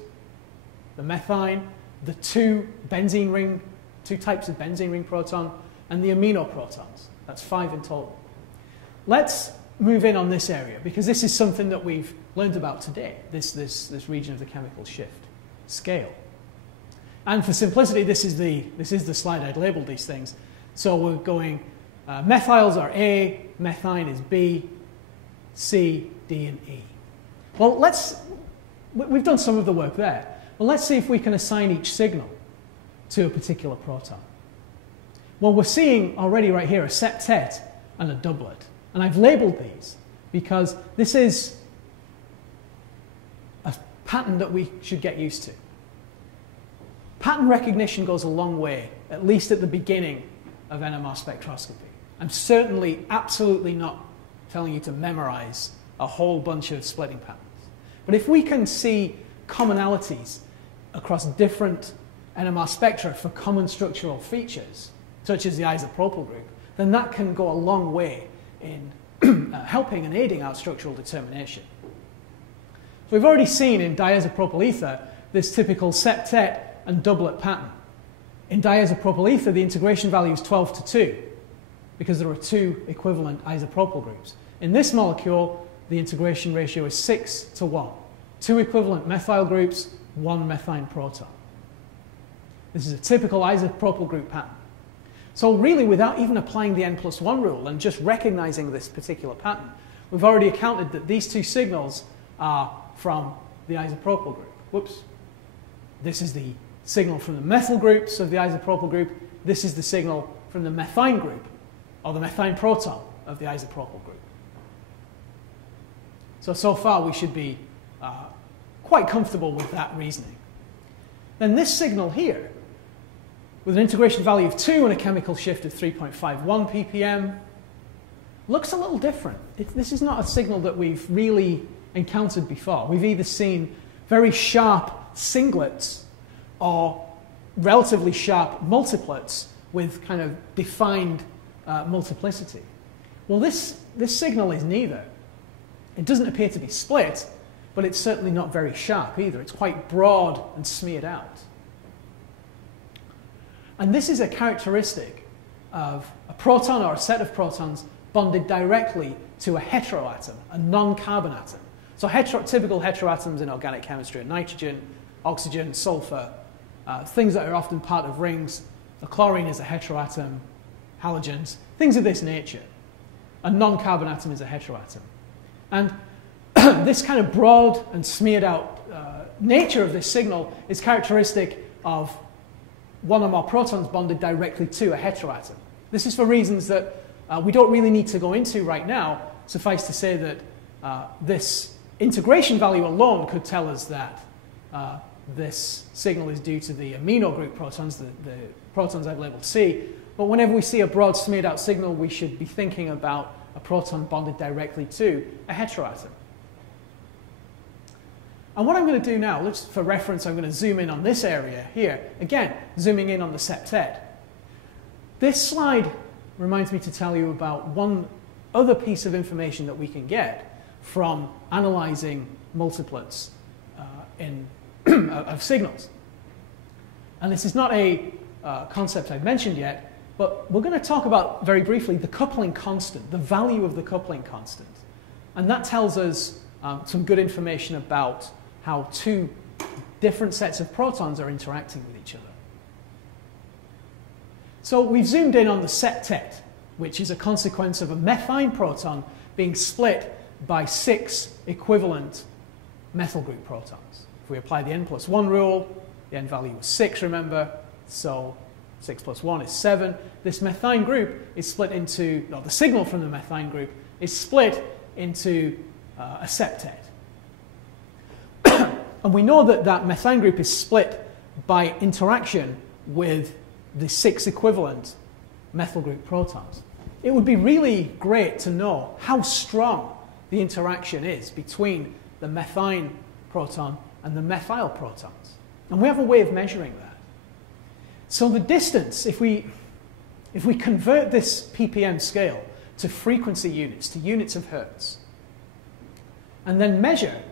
the methine, the 2 types of benzene ring proton, and the amino protons. That's 5 in total. Let's move in on this area, because this is something that we've learned about today, this region of the chemical shift scale. And for simplicity, this is the slide I'd labeled these things. So we're going, methyls are A, methine is B, C, D, and E. Well, we've done some of the work there. Well, let's see if we can assign each signal to a particular proton. Well, we're seeing already right here a septet and a doublet. And I've labeled these because this is a pattern that we should get used to. Pattern recognition goes a long way, at least at the beginning of NMR spectroscopy. I'm certainly absolutely not telling you to memorize a whole bunch of splitting patterns. But if we can see commonalities across different NMR spectra for common structural features, such as the isopropyl group, then that can go a long way in helping and aiding our structural determination. So we've already seen in diisopropyl ether this typical septet and doublet pattern. In diisopropyl ether, the integration value is 12 to 2 because there are 2 equivalent isopropyl groups. In this molecule, the integration ratio is 6 to 1. 2 equivalent methyl groups, 1 methine proton. This is a typical isopropyl group pattern. So really, without even applying the n+1 rule and just recognizing this particular pattern, we've already accounted that these 2 signals are from the isopropyl group. Whoops. This is the signal from the methyl groups of the isopropyl group. This is the signal from the methine group, or the methine proton of the isopropyl group. So far we should be quite comfortable with that reasoning. Then this signal here, with an integration value of 2 and a chemical shift of 3.51 ppm, looks a little different. This is not a signal that we've really encountered before. We've either seen very sharp singlets or relatively sharp multiplets with kind of defined multiplicity. Well, this signal is neither. It doesn't appear to be split, but it's certainly not very sharp either. It's quite broad and smeared out. And this is a characteristic of a proton or a set of protons bonded directly to a heteroatom, a non-carbon atom. So typical heteroatoms in organic chemistry are nitrogen, oxygen, sulfur, things that are often part of rings. The chlorine is a heteroatom, halogens, things of this nature. A non-carbon atom is a heteroatom. And this kind of broad and smeared out nature of this signal is characteristic of one or more protons bonded directly to a heteroatom. This is for reasons that we don't really need to go into right now. Suffice to say that this integration value alone could tell us that this signal is due to the amino group protons, the protons I've labeled C. But whenever we see a broad smeared out signal, we should be thinking about a proton bonded directly to a heteroatom. And what I'm going to do now, for reference, I'm going to zoom in on this area here. Again, zooming in on the septet. This slide reminds me to tell you about one other piece of information that we can get from analyzing multiplets of signals. And this is not a concept I've mentioned yet, but we're going to talk about, very briefly, the coupling constant, the value of the coupling constant. And that tells us some good information about how 2 different sets of protons are interacting with each other. So we've zoomed in on the septet, which is a consequence of a methine proton being split by 6 equivalent methyl group protons. If we apply the n+1 rule, the n value was 6, remember, so 6 plus 1 is 7. This methine group is split into, the signal from the methine group is split into a septet. And we know that that methane group is split by interaction with the 6 equivalent methyl group protons. It would be really great to know how strong the interaction is between the methane proton and the methyl protons. And we have a way of measuring that. So the distance, if we convert this ppm scale to frequency units, to units of hertz, and then measure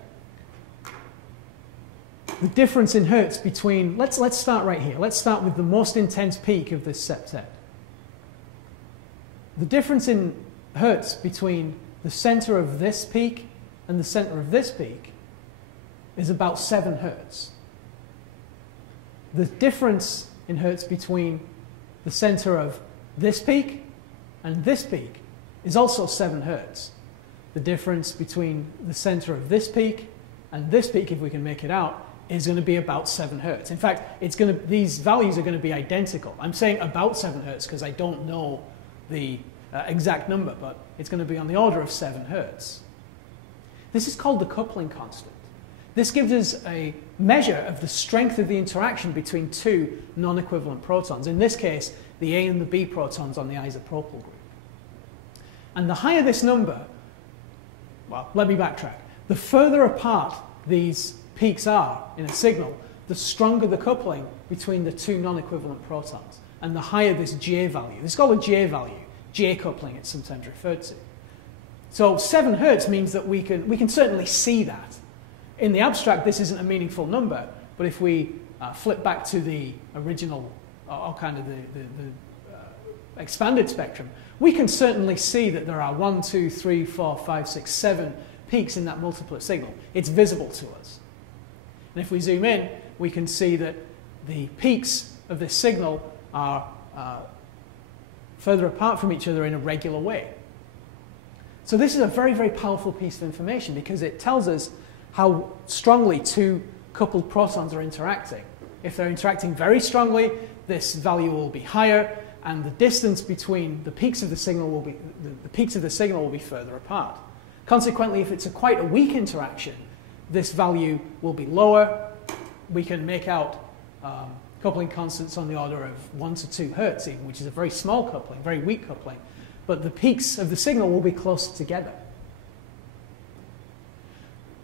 the difference in hertz between, let's start right here. Let's start with the most intense peak of this septet. The difference in hertz between the center of this peak and the center of this peak is about 7 hertz. The difference in hertz between the center of this peak and this peak is also 7 hertz. The difference between the center of this peak and this peak, if we can make it out, is going to be about 7 hertz. In fact, these values are going to be identical. I'm saying about 7 hertz because I don't know the exact number, but it's going to be on the order of 7 hertz. This is called the coupling constant. This gives us a measure of the strength of the interaction between 2 non-equivalent protons. In this case, the A and the B protons on the isopropyl group. And the higher this number, well, let me backtrack. The further apart these peaks are in a signal, the stronger the coupling between the 2 non-equivalent protons, and the higher this J value. This is called a J value. J coupling, it's sometimes referred to. So 7 hertz means that we can certainly see that. In the abstract, this isn't a meaningful number, but if we flip back to the original, or kind of the expanded spectrum, we can certainly see that there are 1, 2, 3, 4, 5, 6, 7 peaks in that multiplet signal. It's visible to us. And if we zoom in, we can see that the peaks of this signal are further apart from each other in a regular way. So this is a very, very powerful piece of information because it tells us how strongly 2 coupled protons are interacting. If they're interacting very strongly, this value will be higher, and the distance between the peaks of the signal will be further apart. Consequently, if it's quite a weak interaction, this value will be lower. We can make out coupling constants on the order of 1 to 2 hertz even, which is a very small coupling, very weak coupling. But the peaks of the signal will be closer together.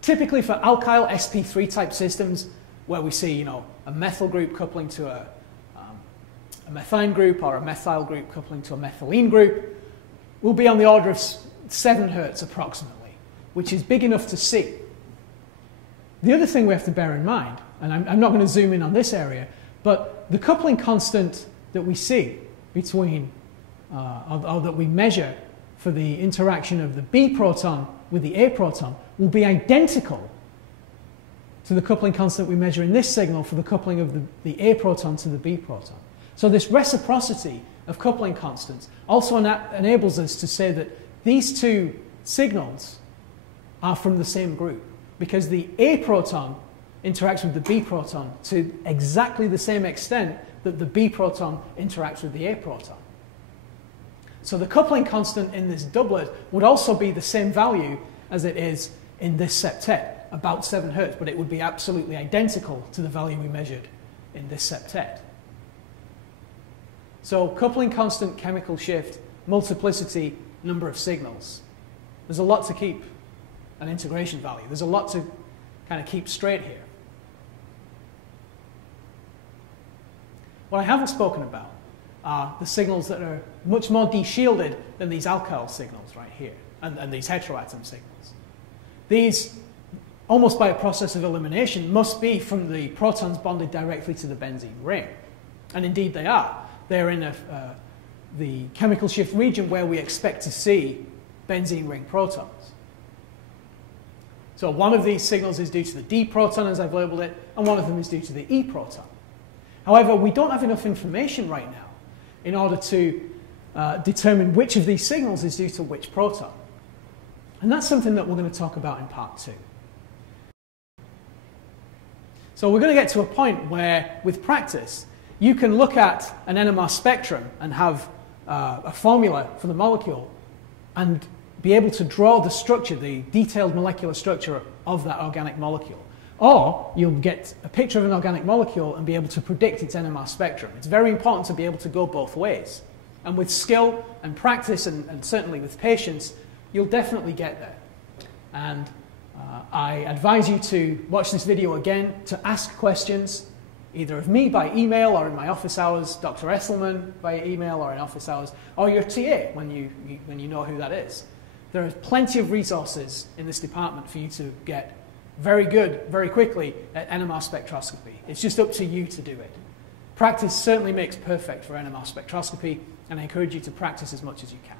Typically for alkyl sp3 type systems, where we see a methyl group coupling to a methane group or a methyl group coupling to a methylene group, will be on the order of 7 hertz approximately, which is big enough to see. The other thing we have to bear in mind, and I'm not going to zoom in on this area, but the coupling constant that we see between, or that we measure for the interaction of the B proton with the A proton will be identical to the coupling constant we measure in this signal for the coupling of the A proton to the B proton. So this reciprocity of coupling constants also enables us to say that these 2 signals are from the same group, because the A proton interacts with the B proton to exactly the same extent that the B proton interacts with the A proton. So the coupling constant in this doublet would also be the same value as it is in this septet, about 7 hertz, but it would be absolutely identical to the value we measured in this septet. So coupling constant, chemical shift, multiplicity, number of signals. There's a lot to keep an integration value. There's a lot to kind of keep straight here. What I haven't spoken about are the signals that are much more de-shielded than these alkyl signals right here, and these heteroatom signals. These, almost by a process of elimination, must be from the protons bonded directly to the benzene ring. And indeed they are. They're in the chemical shift region where we expect to see benzene ring protons. So one of these signals is due to the D proton, as I've labeled it, and one of them is due to the E proton. However, we don't have enough information right now in order to determine which of these signals is due to which proton. And that's something that we're going to talk about in part 2. So we're going to get to a point where, with practice, you can look at an NMR spectrum and have a formula for the molecule and be able to draw the structure, the detailed molecular structure of that organic molecule. Or you'll get a picture of an organic molecule and be able to predict its NMR spectrum. It's very important to be able to go both ways. And with skill and practice, and certainly with patience, you'll definitely get there. And I advise you to watch this video again, to ask questions, either of me by email or in my office hours, Dr. Esselman by email or in office hours, or your TA when you know who that is. There are plenty of resources in this department for you to get very good, very quickly at NMR spectroscopy. It's just up to you to do it. Practice certainly makes perfect for NMR spectroscopy, and I encourage you to practice as much as you can.